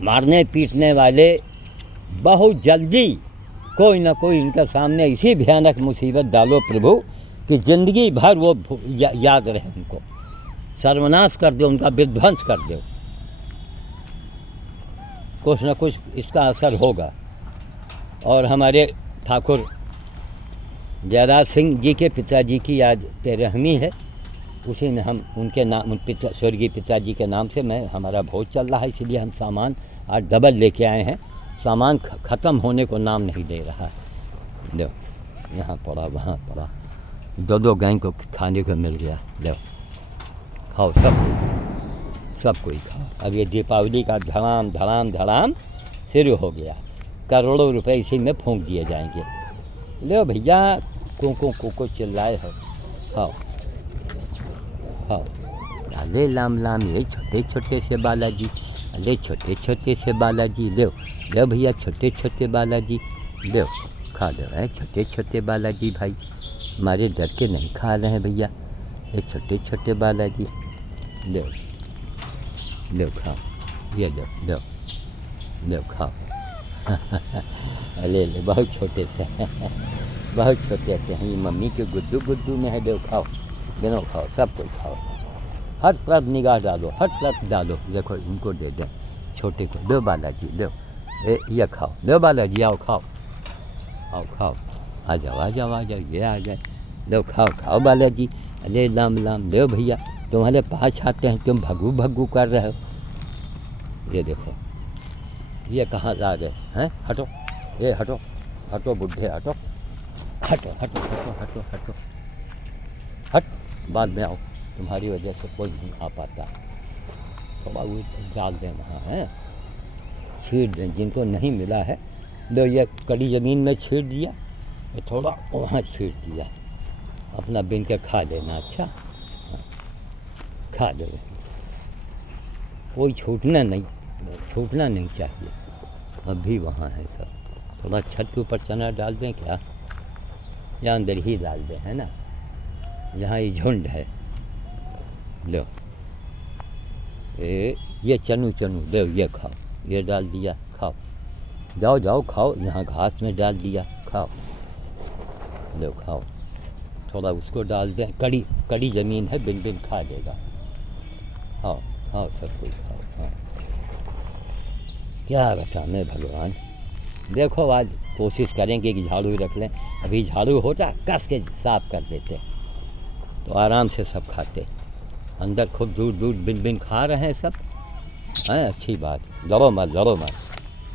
मारने पीटने वाले, बहुत जल्दी कोई ना कोई इनके सामने इसी भयानक मुसीबत डालो प्रभु कि ज़िंदगी भर वो याद रहे, उनको सर्वनाश कर दो, उनका विध्वंस कर दो। कुछ न कुछ इसका असर होगा। और हमारे ठाकुर जयराज सिंह जी के पिताजी की आज 13वीं है, उसी में हम उनके नाम, स्वर्गीय पिताजी के नाम से हमारा भोज चल रहा है, इसलिए हम सामान आज डबल लेके आए हैं। सामान ख़त्म होने को नाम नहीं दे रहा है। लो यहाँ पड़ा, वहाँ पड़ा, दो गैंग को खाने को मिल गया। लो खाओ, सब कोई खाओ। अब ये दीपावली का धड़ाम शुरू हो गया। करोड़ों रुपए इसी में फूंक दिए जाएंगे। लो भैया, को चिल्लाए हो। खाओ। ले लाम ये छोटे से बालाजी, ले छोटे से बालाजी। लो भैया, छोटे बालाजी लो, खा लो। छोटे बालाजी भाई हमारे डर के नहीं खा रहे हैं भैया। ये छोटे बालाजी लो खाओ। ये लो खाओ। ले ले, बहुत छोटे से बहुत छोटे से हैं, ये मम्मी के गुड्डू गुड्डू में है। दो खाओ, दोनों खाओ, सब कोई खाओ। हर तरफ निगाह डालो, हर तरफ डालो। देखो इनको दे दें, छोटे को दो, बालाजी दो, ये खाओ, दो बालाजी, आओ खाओ, आओ खाओ, आ जाओ आ जाओ आ जाओ, ये आ जाए, दो खाओ खाओ बालाजी। अरे लाम लाम दो भैया, तुम्हारे पास आते हैं, तुम भगू भगू कर रहे हो। ये देखो, ये कहाँ जा रहे हैं, हटो, ये हटो हटो बुढ़े, हटो हटो हटो हटो हटो हटो हट, बाद में आओ, तुम्हारी वजह से कोई नहीं आ पाता। थोड़ा वो डाल दें वहाँ, है छीड़ दें, जिनको नहीं मिला है लो, ये कड़ी ज़मीन में छीड़ दिया, ये थोड़ा वहाँ छीड़ दिया, अपना बिन के खा लेना। अच्छा खा लो, कोई छूटना नहीं चाहिए। अभी वहाँ है सब, थोड़ा छत के ऊपर चना डाल दें क्या, या अंदर ही डाल दें, है ना, यहाँ ये झुंड है। लो ये चनू दो, ये खाओ, ये डाल दिया, खाओ, जाओ जाओ खाओ, यहाँ घास में डाल दिया, खाओ, लो खाओ, थोड़ा उसको डाल दें, कड़ी ज़मीन है, बिन बिन खा लेगा। खाओ खाओ, सब कुछ खाओ। हाँ, क्या बताने भगवान। देखो आज कोशिश करेंगे कि झाड़ू रख लें, अभी झाड़ू होता कस के साफ कर देते तो आराम से सब खाते। अंदर खूब दूर बिन बिन खा रहे हैं सब, हैं, अच्छी बात। लड़ो मत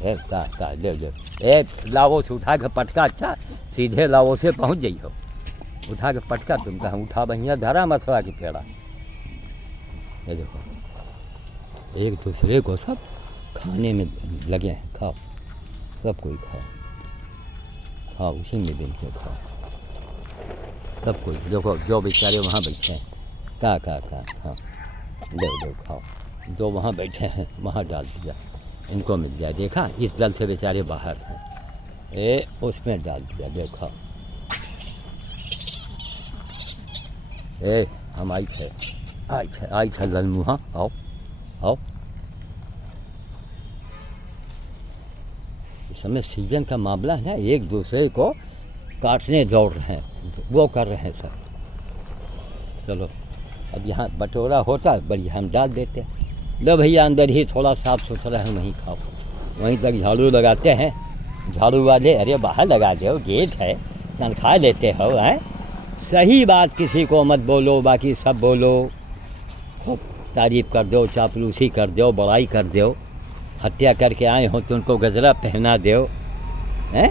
ले लावो से उठा के पटका, अच्छा सीधे लावो से पहुँच जाइयो, उठा के पटका, तुम कहाँ उठा बढ़िया धरा मथुरा के पेड़ा। ये देखो एक दूसरे को सब खाने में लगे हैं, खाओ सब कोई खाओ, उसी में दिन के खाओ सब कोई। देखो जो बेचारे वहाँ बैठे हैं, का हाँ दो खाओ, जो वहाँ बैठे हैं वहाँ डाल दिया, इनको मिल जाए। देखा, इस दल से बेचारे बाहर हैं, उसमें डाल दिया, देखो हम आई थे ललमुहा, आओ। इस समय सीजन का मामला है ना, एक दूसरे को काटने दौड़ रहे हैं, वो कर रहे हैं सब। चलो अब यहाँ बटोरा होता बढ़िया, हम डाल देते। लो भैया अंदर ही थोड़ा साफ़ सुथरा है, वहीं खाओ, वहीं तक झाड़ू लगाते हैं झाड़ू वाले। अरे बाहर लगा दो, गेट है, तनख्वाह लेते हो, हैं। सही बात किसी को मत बोलो, बाकी सब बोलो, खूब तारीफ़ कर दो, चापलूसी कर दो, बड़ाई कर दो। हत्या करके आए हो तो उनको गजरा पहना दो, हैं।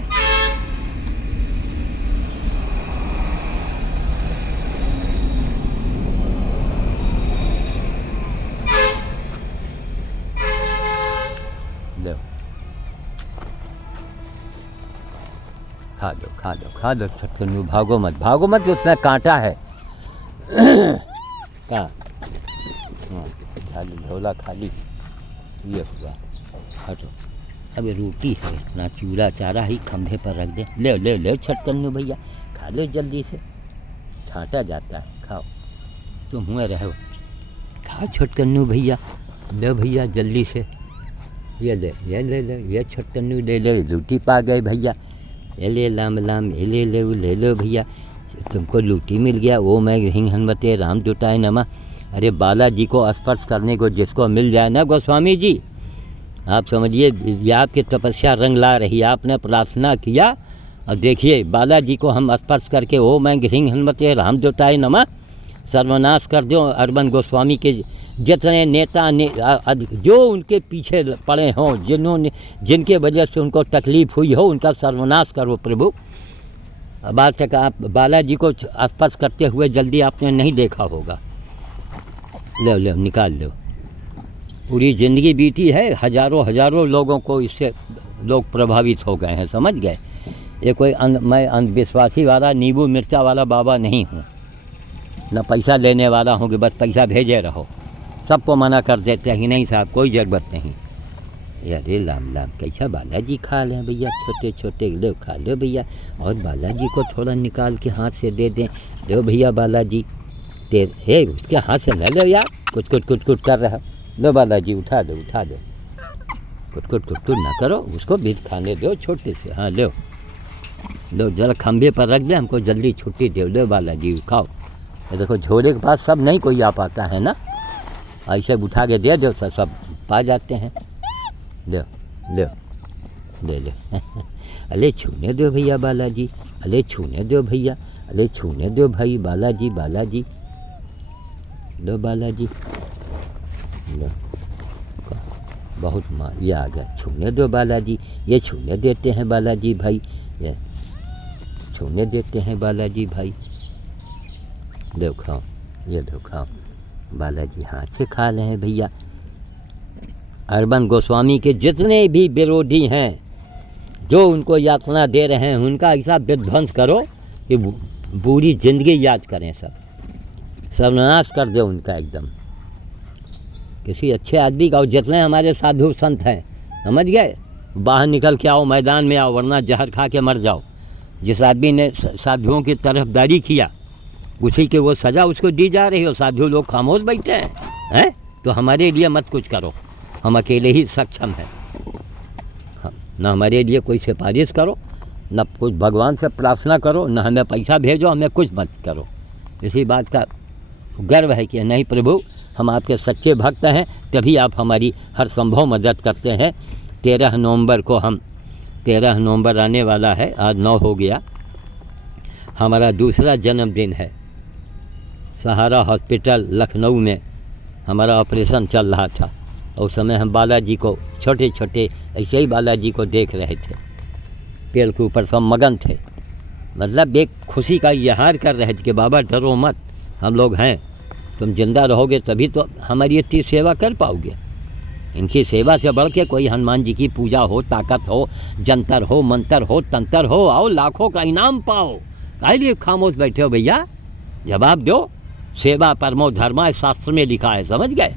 लो खा दो छटकनू, भागो मत, उसमें कांटा है। कहाँ, खाली झोला खाली, ये हुआ, हटो। अब रोटी है, इतना चूल्हा चारा ही खंभे पर रख दे। ले छटकनू भैया, खा लो जल्दी से, छांटा जाता है, खाओ, तुम हुए रहो, खाओ छटकनू भैया, ले भैया जल्दी से, ये ले ये छटकनू ले लो, रोटी पा गए भैया, ये ले लाम ये ले लो भैया, तुमको लूटी मिल गया। ओ मैं हिंग हनुमते राम जुटाए नमा। अरे बालाजी को स्पर्श करने को जिसको मिल जाए ना गोस्वामी जी, आप समझिए ये आपकी तपस्या रंग ला रही है। आपने प्रार्थना किया और देखिए बालाजी को हम स्पर्श करके ओ मैं हिंग हनुमते राम जुटाए नमा, सर्वनाश कर दो। अरविंद गोस्वामी के जितने नेता जो उनके पीछे पड़े हों, जिनके वजह से उनको तकलीफ़ हुई हो, उनका सर्वनाश करो प्रभु। अब आज तक आप बालाजी को स्पर्श करते हुए जल्दी आपने नहीं देखा होगा। लो निकाल लो, पूरी ज़िंदगी बीती है, हजारों लोगों को इससे लोग प्रभावित हो गए हैं, समझ गए। ये कोई मैं अंधविश्वासी वाला नींबू मिर्चा वाला बाबा नहीं हूँ, न पैसा लेने वाला हूँ कि बस पैसा भेजे रहो। सबको मना कर देते हैं कि नहीं साहब कोई ज़रूरत नहीं। अरे लाम कैसा बालाजी खा लें भैया, छोटे लो खा लो भैया, और बालाजी को थोड़ा निकाल के हाथ से दे दें। लो भैया बालाजी, उसके हाथ से न लो यार, कुछ कर रहा। लो बालाजी उठा दो, कुट ना करो, उसको भी खाने दो छोटे से। हाँ लो लो, जरा खंभे पर रख दे, हमको जल्दी छुट्टी दे। लो बालाजी खाओ। ये देखो झोले के पास सब नहीं कोई आ पाता है ना, ऐसे उठा के दे दो सब पा जाते हैं। लो लो ले लो अरे छूने दो भैया बालाजी, अरे छूने दो भैया, अरे छूने दो भाई बालाजी, बालाजी लो बालाजी लो। बहुत माँ ये आ गया, छूने दो बालाजी, ये छूने देते हैं बालाजी भाई, ये छूने देते हैं बालाजी भाई। लो खाओ, ये लो खाओ बालाजी, हाथ से खा रहे हैं भैया। अरविंद गोस्वामी के जितने भी विरोधी हैं जो उनको यातना दे रहे हैं, उनका ऐसा विध्वंस करो कि पूरी जिंदगी याद करें, सब सर्वनाश कर दो उनका एकदम। किसी अच्छे आदमी का, और जितने हमारे साधु संत हैं, समझ गए, बाहर निकल के आओ, मैदान में आओ, वरना जहर खा के मर जाओ। जिस आदमी ने साधुओं की तरफदारी किया, उसी की वो सज़ा उसको दी जा रही हो। साधु लोग खामोश बैठे हैं। तो हमारे लिए मत कुछ करो, हम अकेले ही सक्षम हैं। न हमारे लिए कोई सिफारिश करो, न कुछ भगवान से प्रार्थना करो, न हमें पैसा भेजो, हमें कुछ मत करो। इसी बात का गर्व है कि नहीं प्रभु, हम आपके सच्चे भक्त हैं, तभी आप हमारी हर संभव मदद करते हैं। 13 नवंबर को 13 नवंबर आने वाला है, आज 9 हो गया, हमारा दूसरा जन्मदिन है। सहारा हॉस्पिटल लखनऊ में हमारा ऑपरेशन चल रहा था, और उस समय हम बालाजी को छोटे छोटे ऐसे ही बालाजी को देख रहे थे, पेड़ के ऊपर सब मगन थे। मतलब एक खुशी का इजहार कर रहे थे कि बाबा डरो मत, हम लोग हैं, तुम जिंदा रहोगे तभी तो हमारी इतनी सेवा कर पाओगे। इनकी सेवा से बढ़ के कोई हनुमान जी की पूजा हो, ताकत हो, जंतर हो, मंतर हो, तंत्र हो, आओ लाखों का इनाम पाओ। काहे लिए खामोश बैठे हो भैया, जवाब दो। सेवा परमो धर्मा शास्त्र में लिखा है, समझ गए,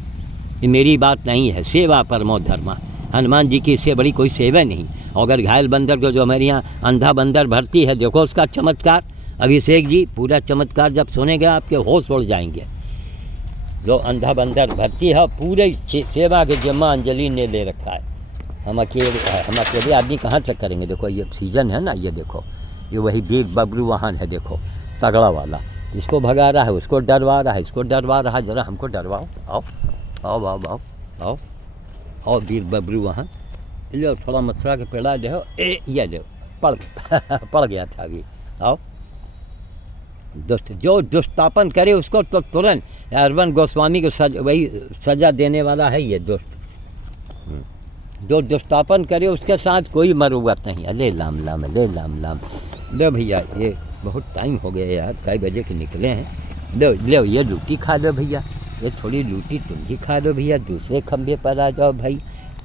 ये मेरी बात नहीं है। सेवा परमो धर्मा, हनुमान जी की इससे बड़ी कोई सेवा नहीं। अगर घायल बंदर को जो हमारे यहाँ अंधा बंदर भर्ती है, देखो उसका चमत्कार। अभिषेक जी पूरा चमत्कार जब सुनेंगे आपके होश उड़ जाएंगे। जो अंधा बंदर भर्ती है, पूरे सेवा के जिम्मा अंजलि ने ले रखा है। हम अकेले आदमी कहाँ तक करेंगे। देखो ये सीजन है ना, ये देखो, ये वही वीर बबरू वाहन है, देखो तगड़ा वाला, इसको भगा रहा है, उसको डरवा रहा है, इसको डरवा रहा है। जरा हमको डरवाओ, आओ आओ आओ आओ आओ आओ वीर बबरू वाहन, लो थोड़ा मथुरा के पेड़ा दो। ये दो, पड़ गया था अभी। आओ दुष्ट, जो दुष्टापन करे उसको तो तुरंत अरविंद गोस्वामी को वही सजा देने वाला है ये दुष्ट। जो दुष्टापन करे उसके साथ कोई मरुवत नहीं। अले लाम लाम, अले लाम लाम। लो भैया, ये बहुत टाइम हो गया यार, कई बजे के निकले हैं। लो ये लूटी खा लो भैया, ये थोड़ी लूटी तुम भी खा लो भैया। दूसरे खंभे पर आ जाओ भाई,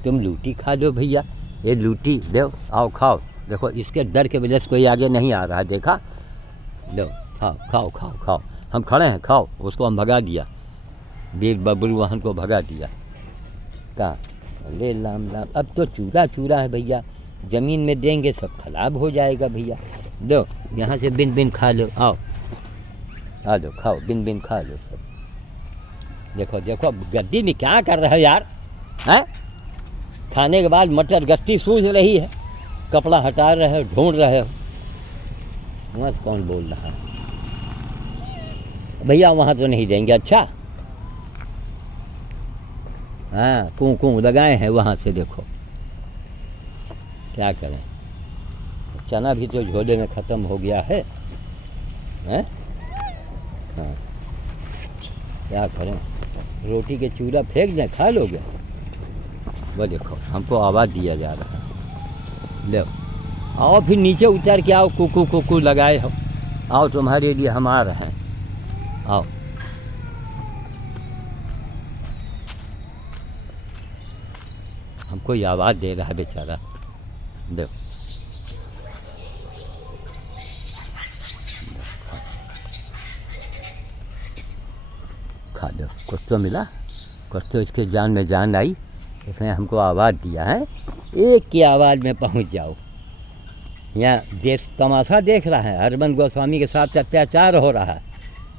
तुम लूटी खा लो भैया, ये लूटी लो, आओ खाओ। देखो इसके डर के वजह से कोई आगे नहीं आ रहा, देखा। लो खाओ खाओ खाओ खाओ, हम खड़े हैं, खाओ। उसको हम भगा दिया, वीर बबरू वाहन को भगा दिया। कहाँ ले लाम लाम, अब तो चूरा चूरा है भैया, ज़मीन में देंगे सब खराब हो जाएगा भैया। दो यहाँ से बिन बिन खा लो, आओ आ लो खाओ, बिन बिन खा लो सब। देखो देखो गद्दी में क्या कर रहे हो यार, हैं? खाने के बाद मटर गश्ती सूझ रही है, कपड़ा हटा रहे हो, ढूंढ रहे हो। वहाँ से कौन बोल रहा है भैया? वहाँ तो नहीं जाएंगे। अच्छा हाँ, कूँ कूँ लगाए हैं वहाँ से, देखो क्या करें। चना भी तो झोले में ख़त्म हो गया है, हैं? हाँ क्या करें, रोटी के चूरा फेंक दें, खा लोगे? वो देखो हमको आवाज़ दिया जा रहा है। लो आओ फिर नीचे उतर के आओ, कुकू कुकू लगाए हो, आओ तुम्हारे लिए हम आ रहे हैं, आओ। हमको ये आवाज़ दे रहा है बेचारा। दो खा लो, कुछ तो मिला, कुछ तो इसके जान में जान आई, इसने हमको आवाज़ दिया है। एक की आवाज़ में पहुंच जाओ। यहाँ देश तमाशा देख रहा है, अरविंद गोस्वामी के साथ अत्याचार हो रहा है।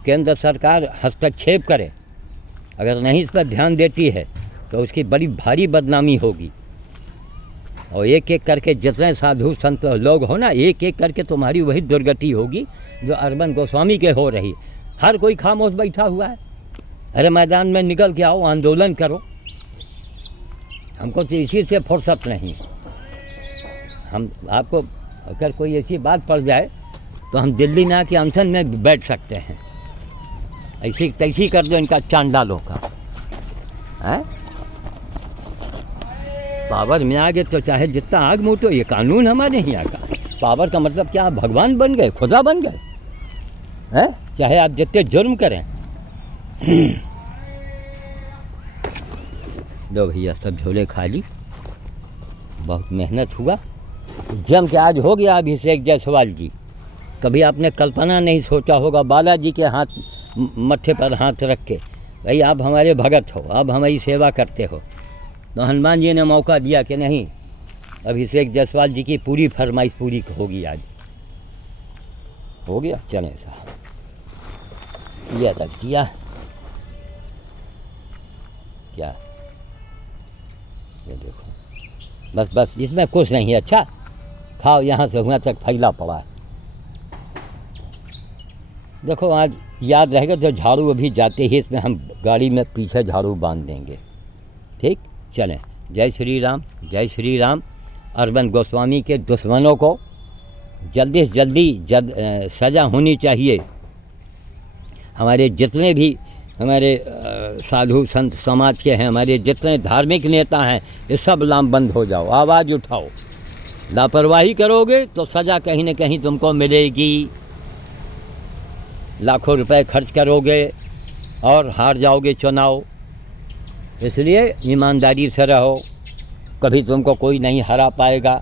केंद्र सरकार हस्तक्षेप करे, अगर नहीं इस पर ध्यान देती है तो उसकी बड़ी भारी बदनामी होगी। और एक एक करके जितने साधु संत लोग हो ना, एक एक करके तुम्हारी वही दुर्गति होगी जो अरविंद गोस्वामी के हो रही। हर कोई खामोश बैठा हुआ है। अरे मैदान में निकल के आओ, आंदोलन करो। हमको तो इसी से फुर्सत नहीं। हम आपको अगर कोई ऐसी बात पड़ जाए तो हम दिल्ली ना के अनशन में बैठ सकते हैं। ऐसी तैसी कर दो इनका चांडालों का है। पावर में आ गए तो चाहे जितना आग मूटो, ये कानून हमारे यहाँ का। पावर का मतलब क्या, आप भगवान बन गए, खुदा बन गए हैं? चाहे आप जितने जुर्म करें। लो भैया सब झोले खाली, बहुत मेहनत हुआ, जम के आज हो गया अभिषेक जायसवाल जी। कभी आपने कल्पना नहीं सोचा होगा, बालाजी के हाथ मत्थे पर हाथ रख के, भाई आप हमारे भगत हो, आप हमारी सेवा करते हो। तो हनुमान जी ने मौका दिया कि नहीं, अभिषेक जायसवाल जी की पूरी फरमाइश पूरी होगी। आज हो गया। चलें साहब, यह रख दिया क्या, ये देखो, बस बस इसमें कुछ नहीं है। अच्छा खाओ, यहाँ से वहाँ तक फैला पड़ा है। देखो आज याद रहेगा तो झाड़ू अभी जाते ही इसमें हम गाड़ी में पीछे झाड़ू बांध देंगे। ठीक, चलें। जय श्री राम, जय श्री राम। अरविंद गोस्वामी के दुश्मनों को जल्दी से जल्दी सज़ा होनी चाहिए। हमारे जितने भी हमारे साधु संत समाज के हैं, हमारे जितने धार्मिक नेता हैं, ये सब लामबंद हो जाओ, आवाज़ उठाओ। लापरवाही करोगे तो सज़ा कहीं न कहीं तुमको मिलेगी। लाखों रुपए खर्च करोगे और हार जाओगे चुनाव। इसलिए ईमानदारी से रहो, कभी तुमको कोई नहीं हरा पाएगा।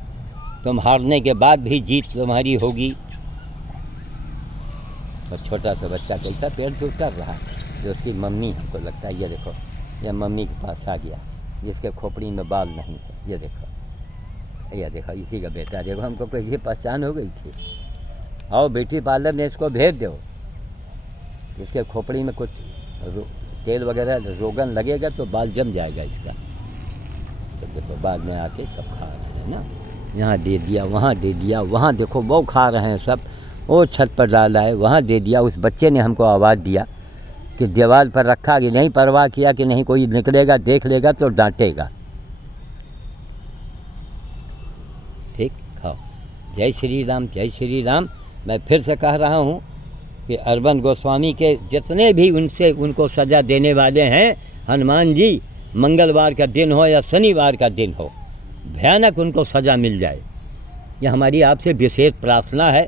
तुम हारने के बाद भी जीत तुम्हारी होगी। और छोटा सा बच्चा कैसा पेड़ टूट कर रहा है, जो उसकी मम्मी हमको लगता है, ये देखो, ये मम्मी के पास आ गया, जिसके खोपड़ी में बाल नहीं थे। ये देखो, इसी का बेटा। देखो हमको कोई पहचान हो गई थी। आओ ब्यूटी पार्लर में इसको भेज दो, इसके खोपड़ी में कुछ तेल वगैरह रोगन लगेगा तो बाल जम जाएगा इसका। तो देखो बाद में आके सब खा रहे हैं ना, यहाँ दे दिया, वहाँ दे दिया, वहाँ देखो वो खा रहे हैं सब, वो छत पर डाला है, वहाँ दे दिया। उस बच्चे ने हमको आवाज़ दिया कि दीवार पर रखा, कि नहीं परवाह किया कि नहीं कोई निकलेगा देख लेगा तो डांटेगा। ठीक, खाओ। जय श्री राम, जय श्री राम। मैं फिर से कह रहा हूँ कि अरविंद गोस्वामी के जितने भी उनको सज़ा देने वाले हैं, हनुमान जी, मंगलवार का दिन हो या शनिवार का दिन हो, भयानक उनको सज़ा मिल जाए। यह हमारी आपसे विशेष प्रार्थना है।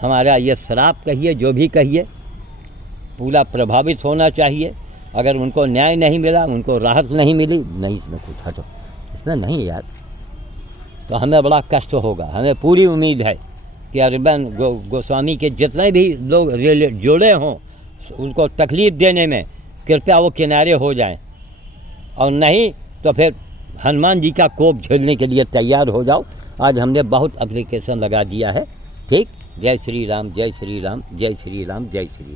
हमारा ये श्राप कहिए, जो भी कहिए, पूरा प्रभावित होना चाहिए। अगर उनको न्याय नहीं मिला, उनको राहत नहीं मिली, नहीं इसमें कुछ हटो, इसमें नहीं यार, तो हमें बड़ा कष्ट होगा। हमें पूरी उम्मीद है कि अरविंद गोस्वामी के जितने भी लोग जुड़े हों, उनको तकलीफ़ देने में कृपया वो किनारे हो जाएं, और नहीं तो फिर हनुमान जी का कोप झेलने के लिए तैयार हो जाओ। आज हमने बहुत एप्लीकेशन लगा दिया है। ठीक, जय श्री राम, जय श्री राम, जय श्री राम, जय श्री राम।